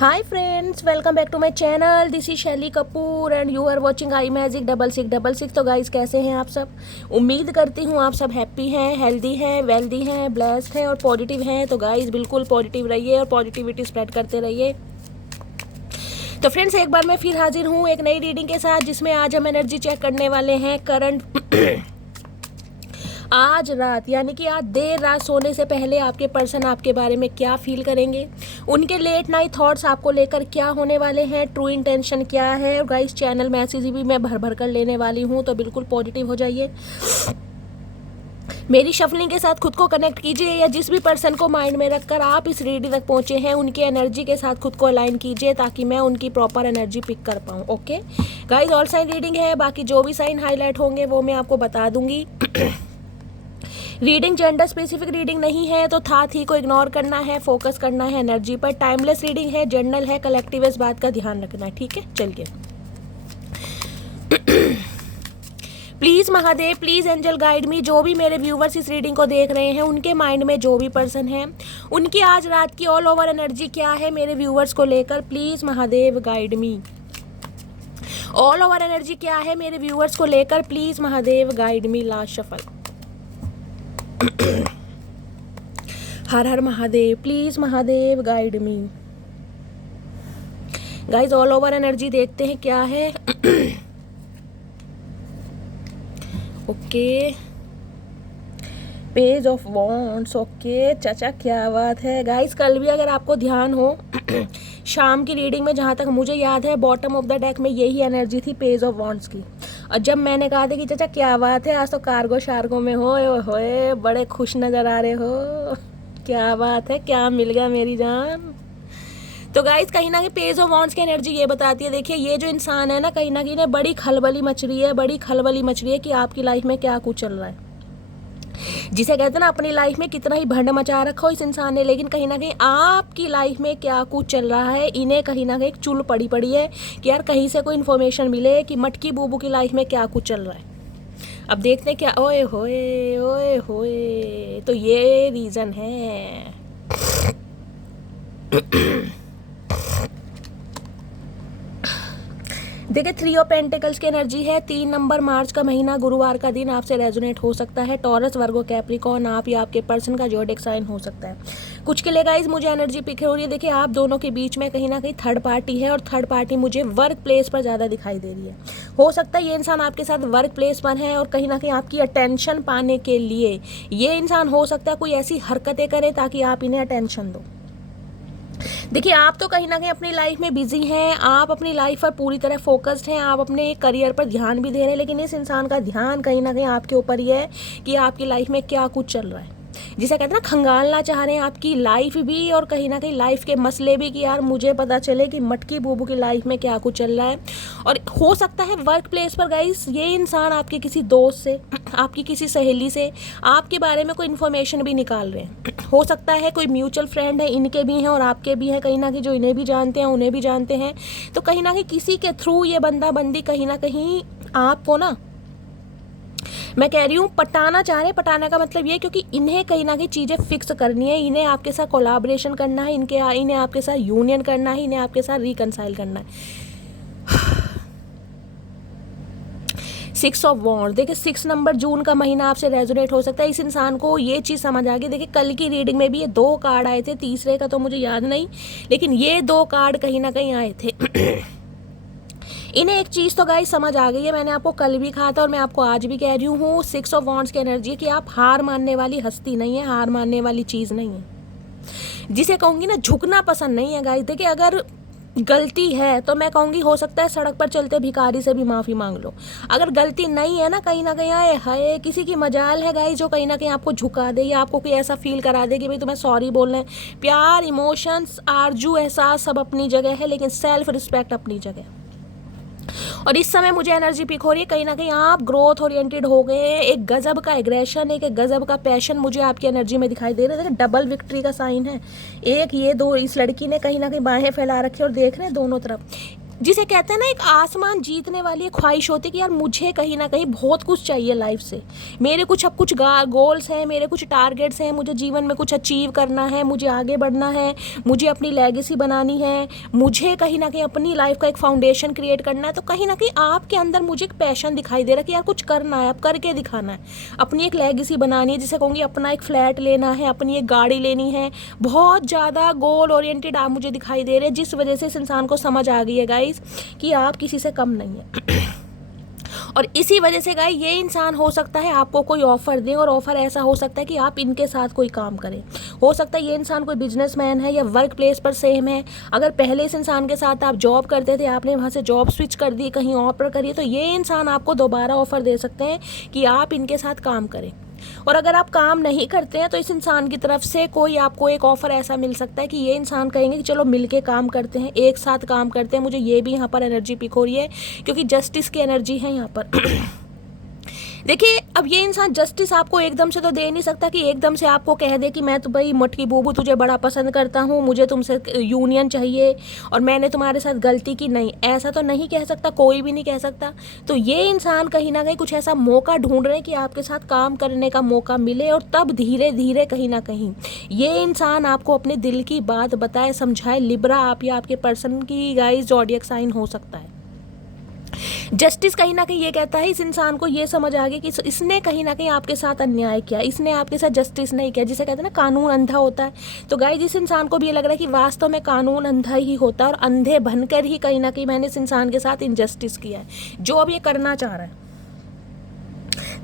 Hi friends, welcome back to my channel. This is Shaily Kapoor and you are watching I magic 6666। तो guys, कैसे हैं आप सब? उम्मीद करती हूँ आप सब हैप्पी हैं, हेल्दी हैं, वेल्दी हैं, ब्लेस्ड हैं और पॉजिटिव हैं। तो गाइस, बिल्कुल पॉजिटिव रहिए और पॉजिटिविटी स्प्रेड करते रहिए। तो फ्रेंड्स, एक बार मैं फिर हाजिर हूँ एक नई रीडिंग के साथ, जिसमें आज हम एनर्जी चेक करने वाले हैं करंट आज रात, यानी कि आज देर रात सोने से पहले आपके पर्सन आपके बारे में क्या फील करेंगे, उनके लेट नाइट थॉट्स आपको लेकर क्या होने वाले हैं, ट्रू इंटेंशन क्या है। और गाइस, चैनल मैसेज भी मैं भर भर कर लेने वाली हूँ, तो बिल्कुल पॉजिटिव हो जाइए। मेरी शफलिंग के साथ खुद को कनेक्ट कीजिए, या जिस भी पर्सन को माइंड में रखकर आप इस रीडिंग तक पहुंचे हैं उनकी एनर्जी के साथ खुद को अलाइन कीजिए, ताकि मैं उनकी प्रॉपर एनर्जी पिक कर पाऊँ। Okay guys, all sign reading है, बाकी जो भी साइन हाईलाइट होंगे वो मैं आपको बता दूंगी। रीडिंग जेंडर स्पेसिफिक रीडिंग नहीं है, तो था थी को इग्नोर करना है, फोकस करना है एनर्जी पर। टाइमलेस रीडिंग है, जर्नल है, कलेक्टिव, इस बात का ध्यान रखना है। ठीक है, चलिए। Please Mahadev, please angel guide me. जो भी मेरे व्यूवर्स इस रीडिंग को देख रहे हैं, उनके माइंड में जो भी पर्सन है, उनकी आज रात की ऑल ओवर एनर्जी क्या है मेरे व्यूवर्स को लेकर। Please Mahadev guide me. All over energy क्या है मेरे व्यूवर्स को लेकर, please Mahadev guide me. Last shuffle. Her her Mahadev, please Mahadev guide me. Guys, all over energy देखते हैं क्या है। Okay, page of wands. Okay चाचा, क्या बात है। गाइस, कल भी अगर आपको ध्यान हो शाम की रीडिंग में, जहाँ तक मुझे याद है, बॉटम ऑफ द डेक में यही एनर्जी थी, पेज ऑफ वॉन्ड्स की। और जब मैंने कहा था कि चाचा क्या बात है, आज तो कार्गो शार्गो में होए बड़े खुश नज़र आ रहे हो, क्या बात है, क्या मिल गया मेरी जान। तो गाइस, कहीं ना कहीं पेज ऑफ वॉन्ड्स की एनर्जी ये बताती है, देखिए ये जो इंसान है ना, कहीं ना कहीं बड़ी खलबली मच रही है, बड़ी खलबली मच रही है कि आपकी लाइफ में क्या कुछ चल रहा है। जिसे कहते हैं ना, अपनी लाइफ में कितना ही भंड मचा रखा हो इस इंसान ने, लेकिन कहीं ना कहीं आपकी लाइफ में क्या कुछ चल रहा है, इन्हें कहीं ना कहीं एक चुल पड़ी पड़ी है कि यार कहीं से कोई इन्फॉर्मेशन मिले कि मटकी बूबू की लाइफ में क्या कुछ चल रहा है। अब देखते हैं क्या। ओए होए, ओए होए, तो ये रीज़न है। देखिए, 3 ऑफ पेंटिकल्स की एनर्जी है। 3 नंबर, मार्च का महीना, गुरुवार का दिन आपसे रेजोनेट हो सकता है। टॉरस, वर्गो, कैप्रिकॉर्न, आप या आपके पर्सन का ज़ोडिएक साइन हो सकता है। कुछ के लिए गाइस मुझे एनर्जी पिक हो रही है, देखिए आप दोनों के बीच में कहीं ना कहीं थर्ड पार्टी है, और थर्ड पार्टी मुझे वर्क प्लेस पर ज़्यादा दिखाई दे रही है। हो सकता है ये इंसान आपके साथ वर्क प्लेस पर है, और कहीं ना कहीं आपकी अटेंशन पाने के लिए ये इंसान हो सकता है कोई ऐसी हरकतें करे ताकि आप इन्हें अटेंशन दो। देखिए, आप तो कहीं ना कहीं अपनी लाइफ में बिजी हैं, आप अपनी लाइफ पर पूरी तरह फोकस्ड हैं, आप अपने करियर पर ध्यान भी दे रहे हैं, लेकिन इस इंसान का ध्यान कहीं ना कहीं आपके ऊपर ही है कि आपकी लाइफ में क्या कुछ चल रहा है। जिसे कहते हैं ना, खंगालना चाह रहे हैं आपकी लाइफ भी, और कहीं ना कहीं लाइफ के मसले भी, कि यार मुझे पता चले कि मटकी बूबू की लाइफ में क्या कुछ चल रहा है। और हो सकता है वर्क प्लेस पर गाइस ये इंसान आपके किसी दोस्त से, आपकी किसी सहेली से आपके बारे में कोई इन्फॉर्मेशन भी निकाल रहे हैं। हो सकता है कोई म्यूचुअल फ्रेंड है, इनके भी हैं और आपके भी हैं, कहीं ना कहीं जो इन्हें भी जानते हैं उन्हें भी जानते हैं। तो कहीं ना कहीं किसी के थ्रू ये बंदा बंदी कहीं ना कहीं आपको ना, मैं कह रही हूँ, पटाना चाह रहे हैं। पटाने का मतलब ये, क्योंकि इन्हें कहीं ना कहीं चीज़ें फिक्स करनी है, इन्हें आपके साथ कोलैबोरेशन करना है, इन्हें आपके साथ यूनियन करना है, इन्हें आपके साथ रिकनसाइल करना है। 6 ऑफ वॉन्ड्स। देखिए, 6 नंबर, जून का महीना आपसे रेजोनेट हो सकता है। इस इंसान को ये चीज़ समझ आ गई। देखिए, कल की रीडिंग में भी ये 2 कार्ड आए थे, तीसरे का तो मुझे याद नहीं, लेकिन ये 2 कार्ड कहीं ना कहीं आए थे। इन्हें एक चीज़ तो गाइस समझ आ गई है, मैंने आपको कल भी कहा था और मैं आपको आज भी कह रही हूँ, 6 ऑफ वॉन्ड्स की एनर्जी है कि आप हार मानने वाली हस्ती नहीं है, हार मानने वाली चीज़ नहीं है। जिसे कहूँगी ना, झुकना पसंद नहीं है गाइस। देखिए, अगर गलती है तो मैं कहूँगी हो सकता है सड़क पर चलते भिखारी से भी माफ़ी मांग लो। अगर गलती नहीं है ना, कहीं ना कहीं आए हाय किसी की मजाल है गाइस, जो कहीं ना कहीं आपको झुका दे, या आपको कोई ऐसा फील करा दे कि भाई तुम्हें सॉरी बोलना है। प्यार, इमोशंस, आरजू, एहसास सब अपनी जगह है, लेकिन सेल्फ रिस्पेक्ट अपनी जगह। और इस समय मुझे एनर्जी पिक हो रही है, कहीं ना कहीं आप ग्रोथ ओरिएंटेड हो गए हैं। एक गजब का एग्रेशन, एक गजब का पैशन मुझे आपकी एनर्जी में दिखाई दे रहा है। देखिए, डबल विक्ट्री का साइन है। एक ये दो, इस लड़की ने कहीं ना कहीं बाहें फैला रखी और देख रहे हैं दोनों तरफ। जिसे कहते हैं ना एक आसमान जीतने वाली एक ख्वाहिश होती है कि यार मुझे कहीं ना कहीं बहुत कुछ चाहिए लाइफ से, मेरे कुछ अब कुछ गोल्स हैं, मेरे कुछ टारगेट्स हैं, मुझे जीवन में कुछ अचीव करना है, मुझे आगे बढ़ना है, मुझे अपनी लेगेसी बनानी है, मुझे कहीं ना कहीं अपनी लाइफ का एक फाउंडेशन क्रिएट करना है। तो कहीं ना कहीं आपके अंदर मुझे एक पैशन दिखाई दे रहा है कि यार कुछ करना है, अब करके दिखाना है, अपनी एक लेगेसी बनानी है, जिसे कहूँगी अपना एक फ्लैट लेना है, अपनी एक गाड़ी लेनी है। बहुत ज़्यादा गोल ओरिएंटेड आप मुझे दिखाई दे रहे हैं, जिस वजह से इस इंसान को समझ आ गई है गाइस कि आप किसी से कम नहीं है। और इसी वजह से गाइस ये इंसान हो सकता है आपको कोई ऑफर दे, और ऑफर ऐसा हो सकता है कि आप इनके साथ कोई काम करें। हो सकता है ये इंसान कोई बिजनेसमैन है या वर्क प्लेस पर सेम है। अगर पहले इस इंसान के साथ आप जॉब करते थे, आपने वहाँ से जॉब स्विच कर दी, कहीं और पर करिए, तो ये इंसान आपको दोबारा ऑफर दे सकते हैं कि आप इनके साथ काम करें। और अगर आप काम नहीं करते हैं तो इस इंसान की तरफ से कोई आपको एक ऑफ़र ऐसा मिल सकता है कि ये इंसान कहेंगे कि चलो मिलके काम करते हैं, एक साथ काम करते हैं। मुझे ये भी यहाँ पर एनर्जी पिक हो रही है क्योंकि जस्टिस की एनर्जी है यहाँ पर। देखिए, अब ये इंसान जस्टिस आपको एकदम से तो दे नहीं सकता कि एकदम से आपको कह दे कि मैं तो भाई मटकी बूबू तुझे बड़ा पसंद करता हूँ, मुझे तुमसे यूनियन चाहिए और मैंने तुम्हारे साथ गलती की। नहीं, ऐसा तो नहीं कह सकता, कोई भी नहीं कह सकता। तो ये इंसान कहीं ना कहीं कुछ ऐसा मौका ढूंढ रहे हैं कि आपके साथ काम करने का मौका मिले, और तब धीरे धीरे कहीं ना कहीं ये इंसान आपको अपने दिल की बात बताए, समझाए। लिब्रा आप या आपके पर्सन की गाइस ज़ोडिएक साइन हो सकता है। जस्टिस कहीं ना कहीं ये कहता है, इस इंसान को ये समझ आ गई कि इसने कहीं ना कहीं आपके साथ अन्याय किया, इसने आपके साथ जस्टिस नहीं किया, जिसे कहते हैं ना कानून अंधा होता है। तो गाइस इस इंसान को भी ये लग रहा है कि वास्तव में कानून अंधा ही होता है, और अंधे बनकर ही कहीं ना कहीं मैंने इस इंसान के साथ इनजस्टिस किया है, जो अब ये करना चाह रहा है।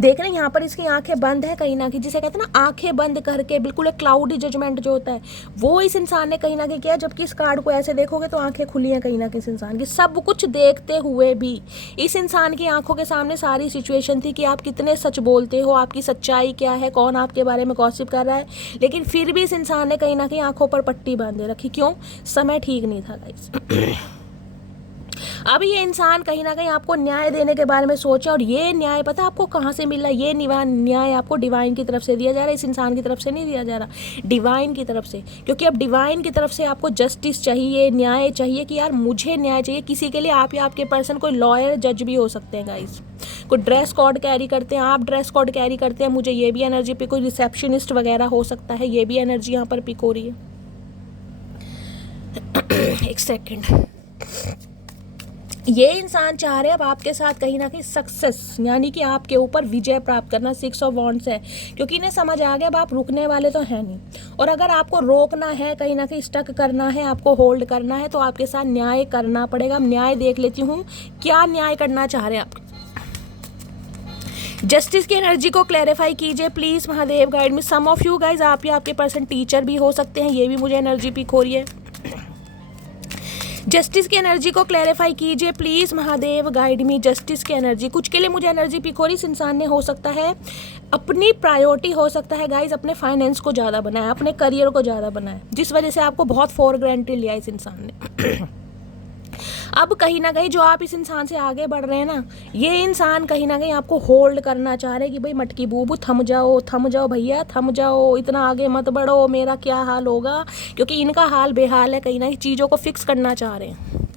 देख रहे हैं यहाँ पर इसकी आंखें बंद है कहीं ना कहीं, जिसे कहते हैं ना आंखें बंद करके बिल्कुल एक क्लाउडी जजमेंट जो होता है वो इस इंसान ने कहीं ना कहीं किया। जबकि इस कार्ड को ऐसे देखोगे तो आंखें खुली हैं कहीं ना कहीं इस इंसान की, सब कुछ देखते हुए भी इस इंसान की आंखों के सामने सारी सिचुएशन थी कि आप कितने सच बोलते हो, आपकी सच्चाई क्या है, कौन आपके बारे में गॉसिप कर रहा है। लेकिन फिर भी इस इंसान ने कहीं ना कहीं आंखों पर पट्टी बांधे रखी। क्यों? समय ठीक नहीं था गाइस। अब ये इंसान कहीं ना कहीं आपको न्याय देने के बारे में सोचा, और ये न्याय पता आपको कहाँ से मिल रहा है? ये न्याय आपको डिवाइन की तरफ से दिया जा रहा है, इस इंसान की तरफ से नहीं दिया जा रहा, डिवाइन की तरफ से। क्योंकि अब डिवाइन की तरफ से आपको जस्टिस चाहिए, न्याय चाहिए कि यार मुझे न्याय चाहिए किसी के लिए। आप या आपके पर्सन कोई लॉयर जज भी हो सकते हैं गाइस, कोई ड्रेस कोड कैरी करते हैं, आप ड्रेस कोड कैरी करते हैं, मुझे ये भी एनर्जी पे कोई रिसेप्शनिस्ट वगैरह हो सकता है, ये भी एनर्जी यहाँ पर पिक हो रही है। एक सेकेंड, ये इंसान चाह रहे हैं अब आपके साथ कहीं ना कहीं सक्सेस, यानी कि आपके ऊपर विजय प्राप्त करना। 6 ऑफ वॉन्ड्स है, क्योंकि इन्हें समझ आ गया अब आप रुकने वाले तो हैं नहीं, और अगर आपको रोकना है, कहीं ना कहीं स्टक करना है, आपको होल्ड करना है, तो आपके साथ न्याय करना पड़ेगा। न्याय देख लेती हूँ क्या न्याय करना चाह रहे हैं आप। जस्टिस की एनर्जी को क्लैरिफाई कीजिए please Mahadev guide me. Some of you guys, आप या आपके पर्सन टीचर भी हो सकते हैं, ये भी मुझे एनर्जी पिक हो रही है। जस्टिस की एनर्जी को क्लैरिफाई कीजिए please Mahadev guide me. Justice की एनर्जी, कुछ के लिए मुझे एनर्जी पिक हो रही, इस इंसान ने हो सकता है अपनी प्रायोरिटी हो सकता है गाइज अपने फाइनेंस को ज़्यादा बनाया, अपने करियर को ज़्यादा बनाया, जिस वजह से आपको बहुत फॉर ग्रांटेड लिया इस इंसान ने। अब कहीं ना कहीं जो आप इस इंसान से आगे बढ़ रहे हैं ना, ये इंसान कहीं ना कहीं आपको होल्ड करना चाह रहे हैं कि भाई मटकी बूबू थम जाओ भैया, थम जाओ, इतना आगे मत बढ़ो, मेरा क्या हाल होगा। क्योंकि इनका हाल बेहाल है, कहीं ना कहीं चीज़ों को फिक्स करना चाह रहे हैं।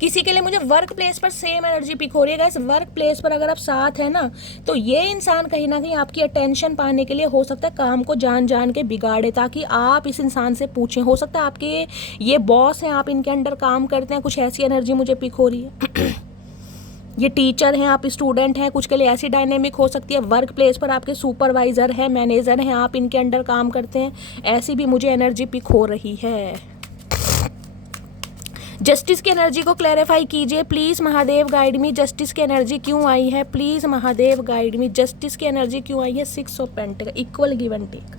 किसी के लिए मुझे वर्क प्लेस पर सेम एनर्जी पिक हो रही है गाइस। वर्क प्लेस पर अगर आप साथ हैं ना, तो ये इंसान कहीं ना कहीं आपकी अटेंशन पाने के लिए हो सकता है काम को जान जान के बिगाड़े, ताकि आप इस इंसान से पूछें। हो सकता है आपके ये बॉस हैं, आप इनके अंडर काम करते हैं, कुछ ऐसी एनर्जी मुझे पिक हो रही है। ये टीचर हैं, आप स्टूडेंट हैं, कुछ के लिए ऐसी डायनेमिक हो सकती है। वर्क प्लेस पर आपके सुपरवाइजर हैं, मैनेजर हैं, आप इनके अंडर काम करते हैं, ऐसी भी मुझे एनर्जी पिक हो रही है। जस्टिस की एनर्जी को क्लैरिफाई कीजिए please Mahadev guide me. Justice की एनर्जी क्यों आई है please Mahadev guide me. Justice की एनर्जी क्यों आई है? 6 of pentacle, equal give and take.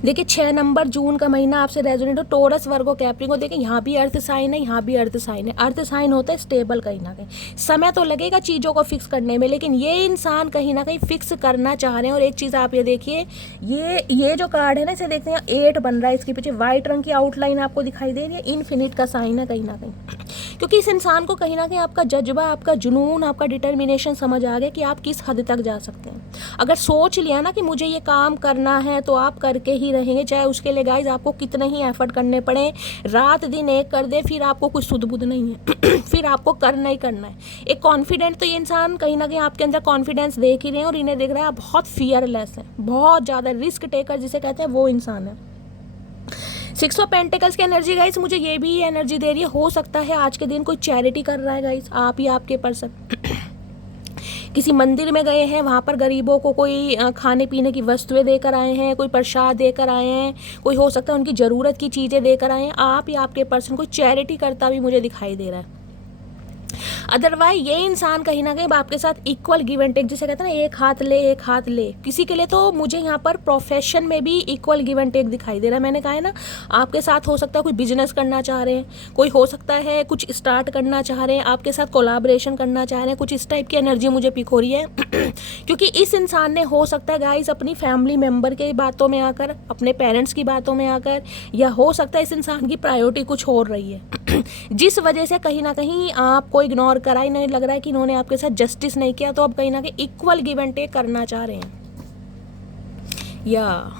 देखिए 6 नंबर जून का महीना आपसे रेजोनेट हो, टोरस वर्गो कैप्रिको। देखिए यहाँ भी अर्थ साइन है, यहाँ भी अर्थ साइन है। अर्थ साइन होता है स्टेबल, कहीं ना कहीं समय तो लगेगा चीज़ों को फिक्स करने में, लेकिन ये इंसान कहीं ना कहीं फिक्स करना चाह रहे हैं। और एक चीज़ आप ये देखिए, ये जो कार्ड है ना, इसे देखते हैं 8 बन रहा है, इसके पीछे वाइट रंग की आउटलाइन आपको दिखाई दे रही है, इन्फिनिट का साइन है कहीं ना कहीं। क्योंकि इस इंसान को कहीं ना कहीं आपका जज्बा, आपका जुनून, आपका डिटर्मिनेशन समझ आ गया कि आप किस हद तक जा सकते हैं। अगर सोच लिया ना कि मुझे ये काम करना है, तो आप करके ही ही रहेंगे, चाहे उसके लिए गाइज आपको कितने ही एफर्ट करने पड़े, रात दिन एक कर दे, फिर आपको कुछ सुध बुध नहीं है फिर आपको करना ही करना है। एक कॉन्फिडेंट, तो ये इंसान कहीं ना कहीं आपके अंदर कॉन्फिडेंस देख ही रहे हैं और इन्हें देख रहा है आप बहुत फियरलेस हैं, बहुत ज़्यादा रिस्क टेकर जिसे कहते हैं, वो इंसान है। 6 ऑफ पेंटिकल्स की एनर्जी गाइस मुझे ये भी एनर्जी दे रही है, हो सकता है आज के दिन कोई चैरिटी कर रहा है गाइस, आप या आपके पर्सन किसी मंदिर में गए हैं, वहाँ पर गरीबों को कोई खाने पीने की वस्तुएं देकर आए हैं, कोई प्रसाद देकर आए हैं, कोई हो सकता है उनकी ज़रूरत की चीज़ें देकर आए हैं, आप या आपके पर्सन कोई चैरिटी करता भी मुझे दिखाई दे रहा है। अदरवाइज ये इंसान कहीं ना कहीं आपके साथ इक्वल गिव एंड टेक, जिसे कहते हैं ना एक हाथ ले एक हाथ ले, किसी के लिए तो मुझे यहाँ पर प्रोफेशन में भी इक्वल गिव एंड टेक दिखाई दे रहा है। मैंने कहा है ना, आपके साथ हो सकता है कोई बिजनेस करना चाह रहे हैं, कोई हो सकता है कुछ स्टार्ट करना चाह रहे हैं, आपके साथ कोलाब्रेशन करना चाह रहे हैं, कुछ इस टाइप की एनर्जी मुझे पिक हो रही है क्योंकि इस इंसान ने हो सकता है गाइस अपनी फैमिली मेम्बर के बातों में आकर, अपने पेरेंट्स की बातों में आकर, या हो सकता है इस इंसान की प्रायोरिटी कुछ और रही है जिस वजह से कहीं ना कहीं आपको इग्नोर करा, ही नहीं लग रहा है कि इन्होंने आपके साथ जस्टिस नहीं किया, तो अब कहीं ना कहीं इक्वल गिव एंड टेक करना चाह रहे हैं। या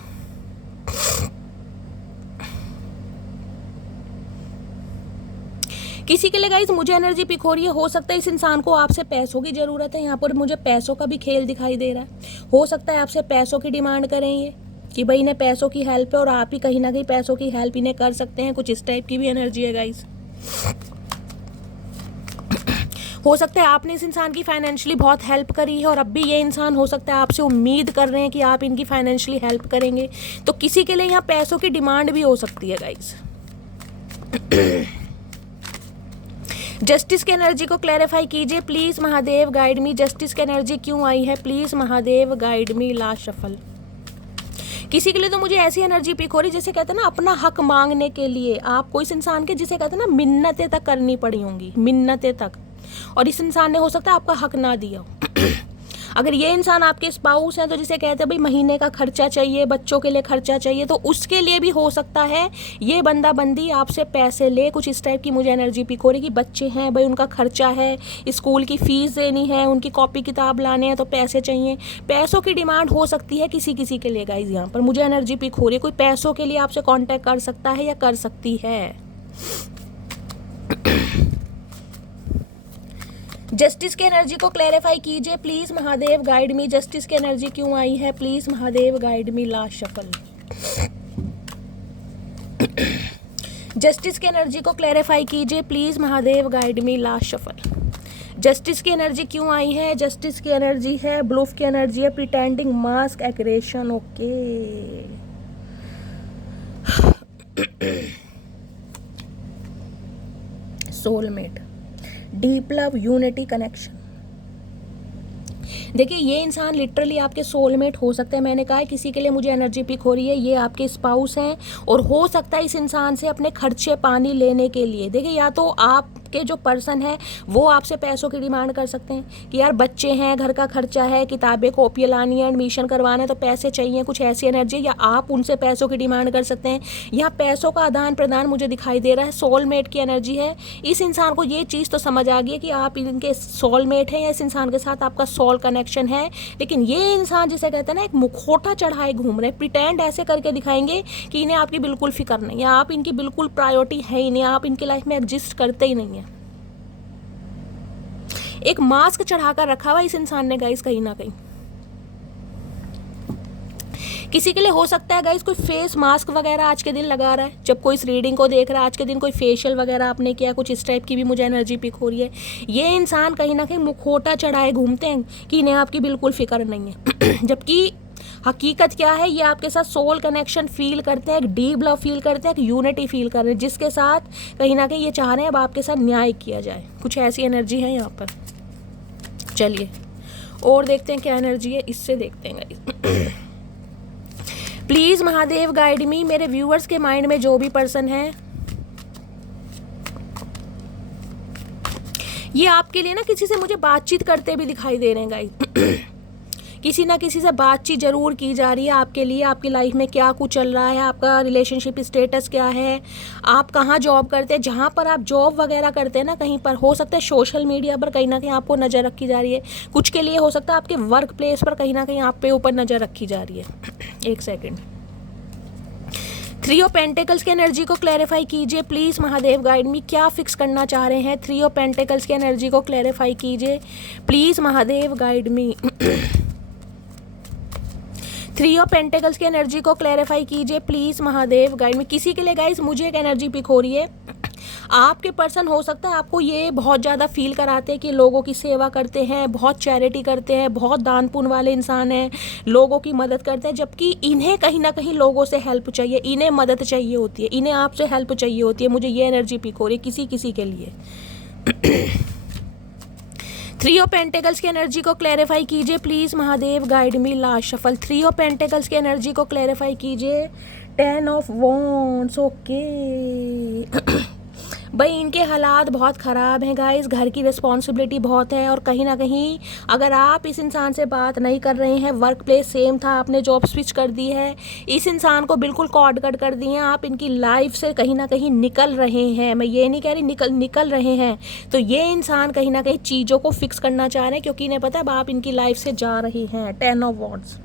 किसी के लिए गाइस मुझे एनर्जी पिक हो रही है, हो सकता है इस इंसान को आपसे पैसों की ज़रूरत है, यहाँ पर मुझे पैसों का भी खेल दिखाई दे रहा है, हो सकता है आपसे पैसों की डिमांड करें ये कि भाई इन्हें पैसों की हेल्प है और आप ही कहीं ना कहीं पैसों की हेल्प इन्हें कर सकते हैं, कुछ इस टाइप की भी एनर्जी है गाइस। हो सकता है आपने इस इंसान की फाइनेंशियली बहुत हेल्प करी है और अब भी ये इंसान हो सकता है आपसे उम्मीद कर रहे हैं कि आप इनकी फाइनेंशियली हेल्प करेंगे, तो किसी के लिए यहाँ पैसों की डिमांड भी हो सकती है गाइस। जस्टिस की एनर्जी को क्लैरिफाई कीजिए please Mahadev, guide me. Justice की एनर्जी क्यों आई है please Mahadev, guide me. Last shuffle. किसी के लिए तो मुझे ऐसी एनर्जी पिक हो रही जैसे कहते हैं ना, अपना हक मांगने के लिए आपको इस इंसान के, जिसे कहते हैं ना, मिन्नतें तक करनी पड़ी होंगी, मिन्नतें तक, और इस इंसान ने हो सकता है आपका हक ना दिया हो। अगर ये इंसान आपके स्पाउस हैं तो जिसे कहते हैं भाई महीने का खर्चा चाहिए, बच्चों के लिए खर्चा चाहिए, तो उसके लिए भी हो सकता है ये बंदा बंदी आपसे पैसे ले, कुछ इस टाइप की मुझे एनर्जी पिक हो रही कि बच्चे हैं भाई, उनका खर्चा है, स्कूल की फीस देनी है, उनकी कॉपी किताब लाने हैं, तो पैसे चाहिए, पैसों की डिमांड हो सकती है किसी किसी के लिए गाइज। यहाँ पर मुझे एनर्जी पिक हो रही है कोई पैसों के लिए आपसे कॉन्टैक्ट कर सकता है या कर सकती है। जस्टिस की एनर्जी को क्लैरिफाई कीजिए please Mahadev, guide me. Justice की एनर्जी क्यों आई है please Mahadev, guide me. Last shuffle. Justice की एनर्जी को क्लैरिफाई कीजिए please Mahadev, guide me. Last shuffle. Justice की एनर्जी क्यों आई है? जस्टिस की एनर्जी है, ब्लूफ की एनर्जी है, pretending, mask, aggression. Okay, soulmate, deep love, unity, connection. देखिए ये इंसान लिटरली आपके सोलमेट हो सकते हैं। मैंने कहा है किसी के लिए मुझे एनर्जी पिक हो रही है, ये आपके स्पाउस हैं और हो सकता है इस इंसान से अपने खर्चे पानी लेने के लिए, देखिए या तो आपके जो पर्सन है वो आपसे पैसों की डिमांड कर सकते हैं कि यार बच्चे हैं, घर का खर्चा है, किताबें कॉपियाँ लानी है, एडमिशन करवाना है, तो पैसे चाहिए, कुछ ऐसी एनर्जी, या आप उनसे पैसों की डिमांड कर सकते हैं। यहाँ पैसों का आदान प्रदान मुझे दिखाई दे रहा है, सोलमेट की एनर्जी है। इस इंसान को ये चीज़ तो समझ आ गई है कि आप इनके सोलमेट हैं या इस इंसान के साथ आपका सोल कनेक्शन है, लेकिन ये इंसान जिसे कहते हैं ना एक मुखौटा चढ़ाए घूम रहे, प्रिटेंड ऐसे करके दिखाएंगे कि इन्हें आपकी बिल्कुल फिक्र नहीं है, आप इनकी बिल्कुल प्रायोरिटी है ही नहीं, आप इनकी लाइफ में एग्जिस्ट करते ही नहीं है। एक मास्क चढ़ाकर रखा हुआ इस इंसान ने गाइस कहीं ना कहीं। किसी के लिए हो सकता है गाइस कोई फेस मास्क वगैरह आज के दिन लगा रहा है, जब कोई इस रीडिंग को देख रहा है आज के दिन कोई फेशियल वगैरह आपने किया, कुछ इस टाइप की भी मुझे एनर्जी पिक हो रही है। ये इंसान कहीं ना कहीं मुखौटा चढ़ाए घूमते हैं कि इन्हें आपकी बिल्कुल फिक्र नहीं है जबकि हकीकत क्या है, ये आपके साथ सोल कनेक्शन फील करते हैं, एक डीप लव फील करते हैं, एक यूनिटी फील कर रहे हैं, जिसके साथ कहीं ना कहीं ये चाह रहे हैं अब आपके साथ न्याय किया जाए, कुछ ऐसी एनर्जी है यहाँ पर। चलिए और देखते हैं क्या एनर्जी है, इससे देखते हैं गाइस। प्लीज़ महादेव गाइड मी, मेरे व्यूअर्स के माइंड में जो भी पर्सन है, ये आपके लिए ना किसी से मुझे बातचीत करते भी दिखाई दे रहे हैं गाइस। किसी ना किसी से बातचीत जरूर की जा रही है आपके लिए, आपकी लाइफ में क्या कुछ चल रहा है, आपका रिलेशनशिप स्टेटस क्या है, आप कहाँ जॉब करते हैं, जहाँ पर आप जॉब वगैरह करते हैं ना, कहीं पर हो सकता है सोशल मीडिया पर कहीं ना कहीं आपको नज़र रखी जा रही है, कुछ के लिए हो सकता है आपके वर्क प्लेस पर कहीं ना कहीं आप पे ऊपर नज़र रखी जा रही है। एक सेकेंड, थ्री ऑफ पेंटिकल्स की एनर्जी को क्लैरिफाई कीजिए प्लीज़ महादेव गाइड मी, क्या फिक्स करना चाह रहे हैं। थ्री ऑफ पेंटिकल्स की एनर्जी को क्लैरिफाई कीजिए please Mahadev guide me. Three of pentacles की एनर्जी को क्लैरिफाई कीजिए प्लीज़ महादेव गाइड मी। किसी के लिए गाइस मुझे एक एनर्जी पिक हो रही है, आपके पर्सन हो सकता है आपको ये बहुत ज़्यादा फील कराते हैं कि लोगों की सेवा करते हैं, बहुत चैरिटी करते हैं, बहुत दान पुण्य वाले इंसान हैं, लोगों की मदद करते हैं, जबकि इन्हें कहीं ना कहीं लोगों से हेल्प चाहिए, इन्हें मदद चाहिए होती है, इन्हें आपसे हेल्प चाहिए होती है। मुझे ये एनर्जी पिक हो रही है किसी किसी के लिए। थ्री ऑफ पेंटिकल्स की एनर्जी को क्लैरिफाई कीजिए please Mahadev guide me. Last shuffle. Three of pentacles की एनर्जी को क्लैरिफाई कीजिए। Ten of wands. ओके भाई इनके हालात बहुत ख़राब हैं गाइस, घर की रिस्पॉन्सिबिलिटी बहुत है, और कहीं ना कहीं अगर आप इस इंसान से बात नहीं कर रहे हैं, वर्क प्लेस सेम था, आपने जॉब स्विच कर दी है, इस इंसान को बिल्कुल कॉर्ड कट कर दिए हैं, आप इनकी लाइफ से कहीं ना कहीं निकल रहे हैं। मैं ये नहीं कह रही निकल रहे हैं, तो ये इंसान कहीं ना कहीं चीज़ों को फिक्स करना चाह रहे हैं, क्योंकि इन्हें पता है अब आप इनकी लाइफ से जा रहे हैं। 10 ऑफ वॉन्ड्स।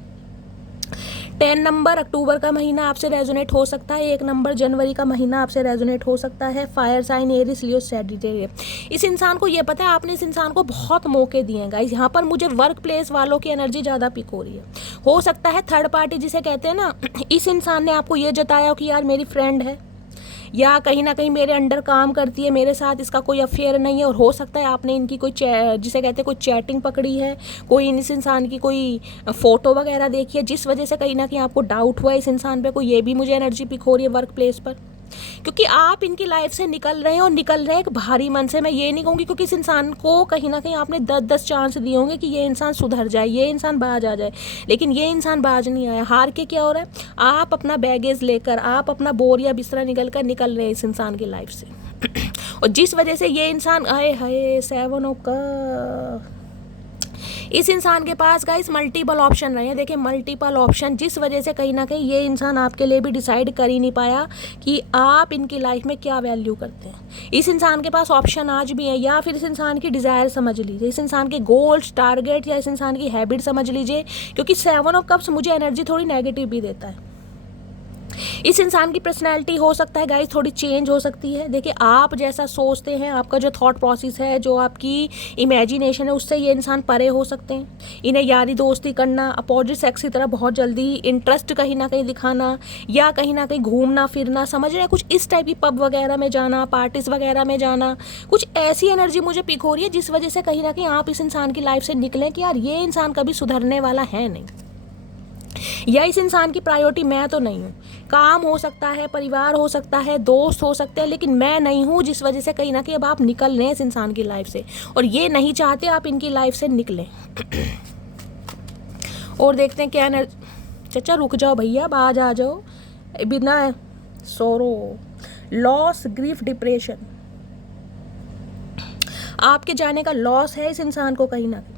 10 नंबर अक्टूबर का महीना आपसे रेजोनेट हो सकता है, 1 नंबर जनवरी का महीना आपसे रेजोनेट हो सकता है। Fire sign Aries Leo Sagittarius. इस इंसान को ये पता है आपने इस इंसान को बहुत मौके दिए हैं गाइस। यहाँ पर मुझे वर्क प्लेस वालों की एनर्जी ज़्यादा पिक हो रही है। हो सकता है थर्ड पार्टी जिसे कहते हैं ना, इस इंसान ने आपको ये जताया कि यार मेरी फ्रेंड है, या कहीं ना कहीं मेरे अंडर काम करती है, मेरे साथ इसका कोई अफेयर नहीं है, और हो सकता है आपने इनकी कोई जिसे कहते हैं कोई चैटिंग पकड़ी है, कोई इस इंसान की कोई फ़ोटो वगैरह देखी है, जिस वजह से कहीं ना कहीं आपको डाउट हुआ है इस इंसान पे कोई। ये भी मुझे एनर्जी पिक हो रही है वर्क प्लेस पर, क्योंकि आप इनकी लाइफ से निकल रहे हैं, और निकल रहे हैं एक भारी मन से। मैं ये नहीं कहूँगी, क्योंकि इस इंसान को कहीं ना कहीं आपने 10-10 चांस दिए होंगे कि ये इंसान सुधर जाए, ये इंसान बाज आ जाए, लेकिन ये इंसान बाज नहीं आया। हार के क्या हो रहा है, आप अपना बैगेज लेकर, आप अपना बोरिया बिस्तरा निकल रहे हैं इस इंसान की लाइफ से। और जिस वजह से ये इंसान आए हाय 7 ऑफ कप, इस इंसान के पास गाइस मल्टीपल ऑप्शन रहे हैं। देखिए मल्टीपल ऑप्शन, जिस वजह से कहीं ना कहीं ये इंसान आपके लिए भी डिसाइड कर ही नहीं पाया कि आप इनकी लाइफ में क्या वैल्यू करते हैं। इस इंसान के पास ऑप्शन आज भी है, या फिर इस इंसान की डिज़ायर समझ लीजिए, इस इंसान के गोल्स टारगेट, या इस इंसान की हैबिट समझ लीजिए, क्योंकि 7 ऑफ कप्स मुझे एनर्जी थोड़ी नेगेटिव भी देता है। इस इंसान की पर्सनैलिटी हो सकता है गाइस थोड़ी चेंज हो सकती है। देखिए आप जैसा सोचते हैं, आपका जो थॉट प्रोसेस है, जो आपकी इमेजिनेशन है, उससे ये इंसान परे हो सकते हैं। इन्हें यारी दोस्ती करना, अपोजिट सेक्स की तरह बहुत जल्दी इंटरेस्ट कहीं ना कहीं दिखाना, या कहीं ना कहीं घूमना फिरना, समझ रहे हैं, कुछ इस टाइप की पब वगैरह में जाना, पार्टीज वगैरह में जाना, कुछ ऐसी एनर्जी मुझे पिक हो रही है, जिस वजह से कहीं ना कहीं आप इस इंसान की लाइफ से निकलें कि यार ये इंसान कभी सुधरने वाला है नहीं, या इस इंसान की प्रायोरिटी मैं तो नहीं हूँ। काम हो सकता है, परिवार हो सकता है, दोस्त हो सकते हैं, लेकिन मैं नहीं हूँ, जिस वजह से कहीं ना कहीं अब आप निकल रहे हैं इस इंसान की लाइफ से, और ये नहीं चाहते आप इनकी लाइफ से निकलें। और देखते हैं क्या चाचा रुक जाओ भैया, बाज आ जाओ। बिना सोरो, लॉस, ग्रीफ, डिप्रेशन, आपके जाने का लॉस है इस इंसान को कहीं ना कहीं।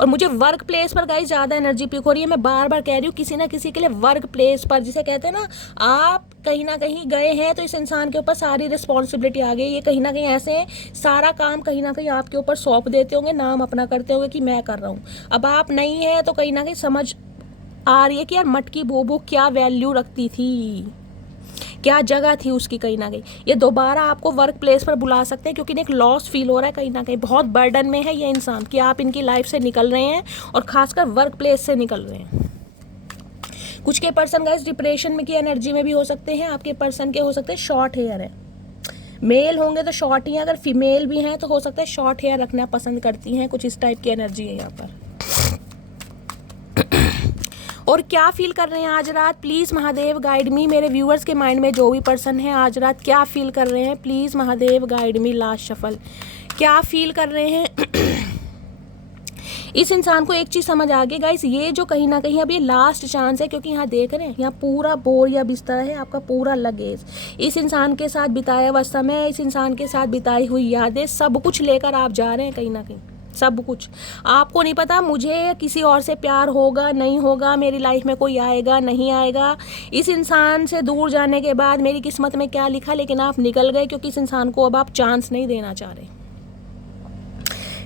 और मुझे वर्क प्लेस पर गाइस ज़्यादा एनर्जी पिक हो रही है। मैं बार बार कह रही हूँ, किसी ना किसी के लिए वर्क प्लेस पर, जिसे कहते हैं ना, आप कहीं ना कहीं गए हैं तो इस इंसान के ऊपर सारी रिस्पॉन्सिबिलिटी आ गई। ये कहीं ना कहीं ऐसे सारा काम कहीं ना कहीं आपके ऊपर सौंप देते होंगे, नाम अपना करते होंगे कि मैं कर रहा हूँ। अब आप नहीं है तो कहीं ना कहीं समझ आ रही है कि यार मटकी बोबो क्या वैल्यू रखती थी, क्या जगह थी उसकी। कहीं ना कहीं ये दोबारा आपको वर्क प्लेस पर बुला सकते हैं, क्योंकि एक लॉस फील हो रहा है, कहीं ना कहीं बहुत बर्डन में है ये इंसान कि आप इनकी लाइफ से निकल रहे हैं, और खासकर वर्क प्लेस से निकल रहे हैं। कुछ के पर्सन गाइस डिप्रेशन में की एनर्जी में भी हो सकते हैं। आपके पर्सन के हो सकते हैं शॉर्ट हेयर है, मेल होंगे तो शॉर्ट ही हैं, अगर फीमेल भी हैं तो हो सकता है शॉर्ट हेयर रखना पसंद करती हैं। कुछ इस टाइप की एनर्जी है यहाँ पर। और क्या फील कर रहे हैं आज रात, प्लीज़ महादेव गाइड मी। मेरे व्यूअर्स के माइंड में जो भी पर्सन है आज रात क्या फील कर रहे हैं, please Mahadev guide me. Last shuffle, क्या फील कर रहे हैं। इस इंसान को एक चीज़ समझ आ गई गाइस, ये जो कहीं ना कहीं अब ये लास्ट चांस है, क्योंकि यहाँ देख रहे हैं यहाँ पूरा बोरिया बिस्तर है, आपका पूरा लगेज, इस इंसान के साथ बिताया हुआ समय, इस इंसान के साथ बिताई हुई यादें, सब कुछ लेकर आप जा रहे हैं कहीं ना कहीं। सब कुछ आपको नहीं पता मुझे किसी और से प्यार होगा नहीं होगा, मेरी लाइफ में कोई आएगा नहीं आएगा, इस इंसान से दूर जाने के बाद मेरी किस्मत में क्या लिखा, लेकिन आप निकल गए क्योंकि इस इंसान को अब आप चांस नहीं देना चाह रहे।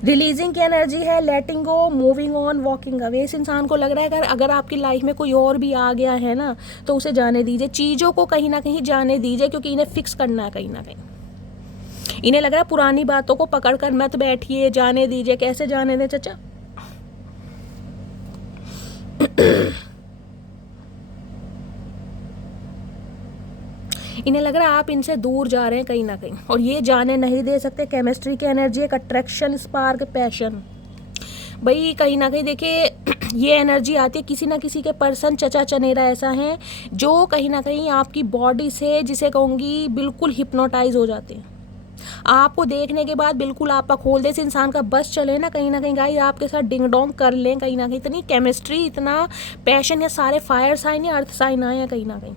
रिलीजिंग की एनर्जी है, लेटिंग गो, मूविंग ऑन, वॉकिंग अवे। इस इंसान को लग रहा है अगर आपकी लाइफ में कोई और भी आ गया है ना तो उसे जाने दीजिए, चीज़ों को कहीं ना कहीं जाने दीजिए, क्योंकि इन्हें फिक्स करना है कहीं ना कहीं। इन्हें लग रहा है पुरानी बातों को पकड़ कर मत बैठिए, जाने दीजिए। कैसे जाने दें चाचा? इन्हें लग रहा है आप इनसे दूर जा रहे हैं कहीं ना कहीं, और ये जाने नहीं दे सकते। केमिस्ट्री की एनर्जी, एक अट्रैक्शन, स्पार्क, पैशन। भाई कहीं ना कहीं देखिए ये एनर्जी आती है, किसी ना किसी के पर्सन चचा चनेरा ऐसा है जो कहीं ना कहीं आपकी बॉडी से, जिसे कहूँगी, बिल्कुल हिप्नोटाइज हो जाते हैं। आपको देखने के बाद बिल्कुल आपका खोल दे, इस इंसान का बस चले ना कहीं गाइस आपके साथ डिंग डोंग कर लें कहीं ना कहीं। इतनी केमिस्ट्री, इतना पैशन, या सारे फायर साइन या अर्थ साइन आए हैं कहीं ना कहीं।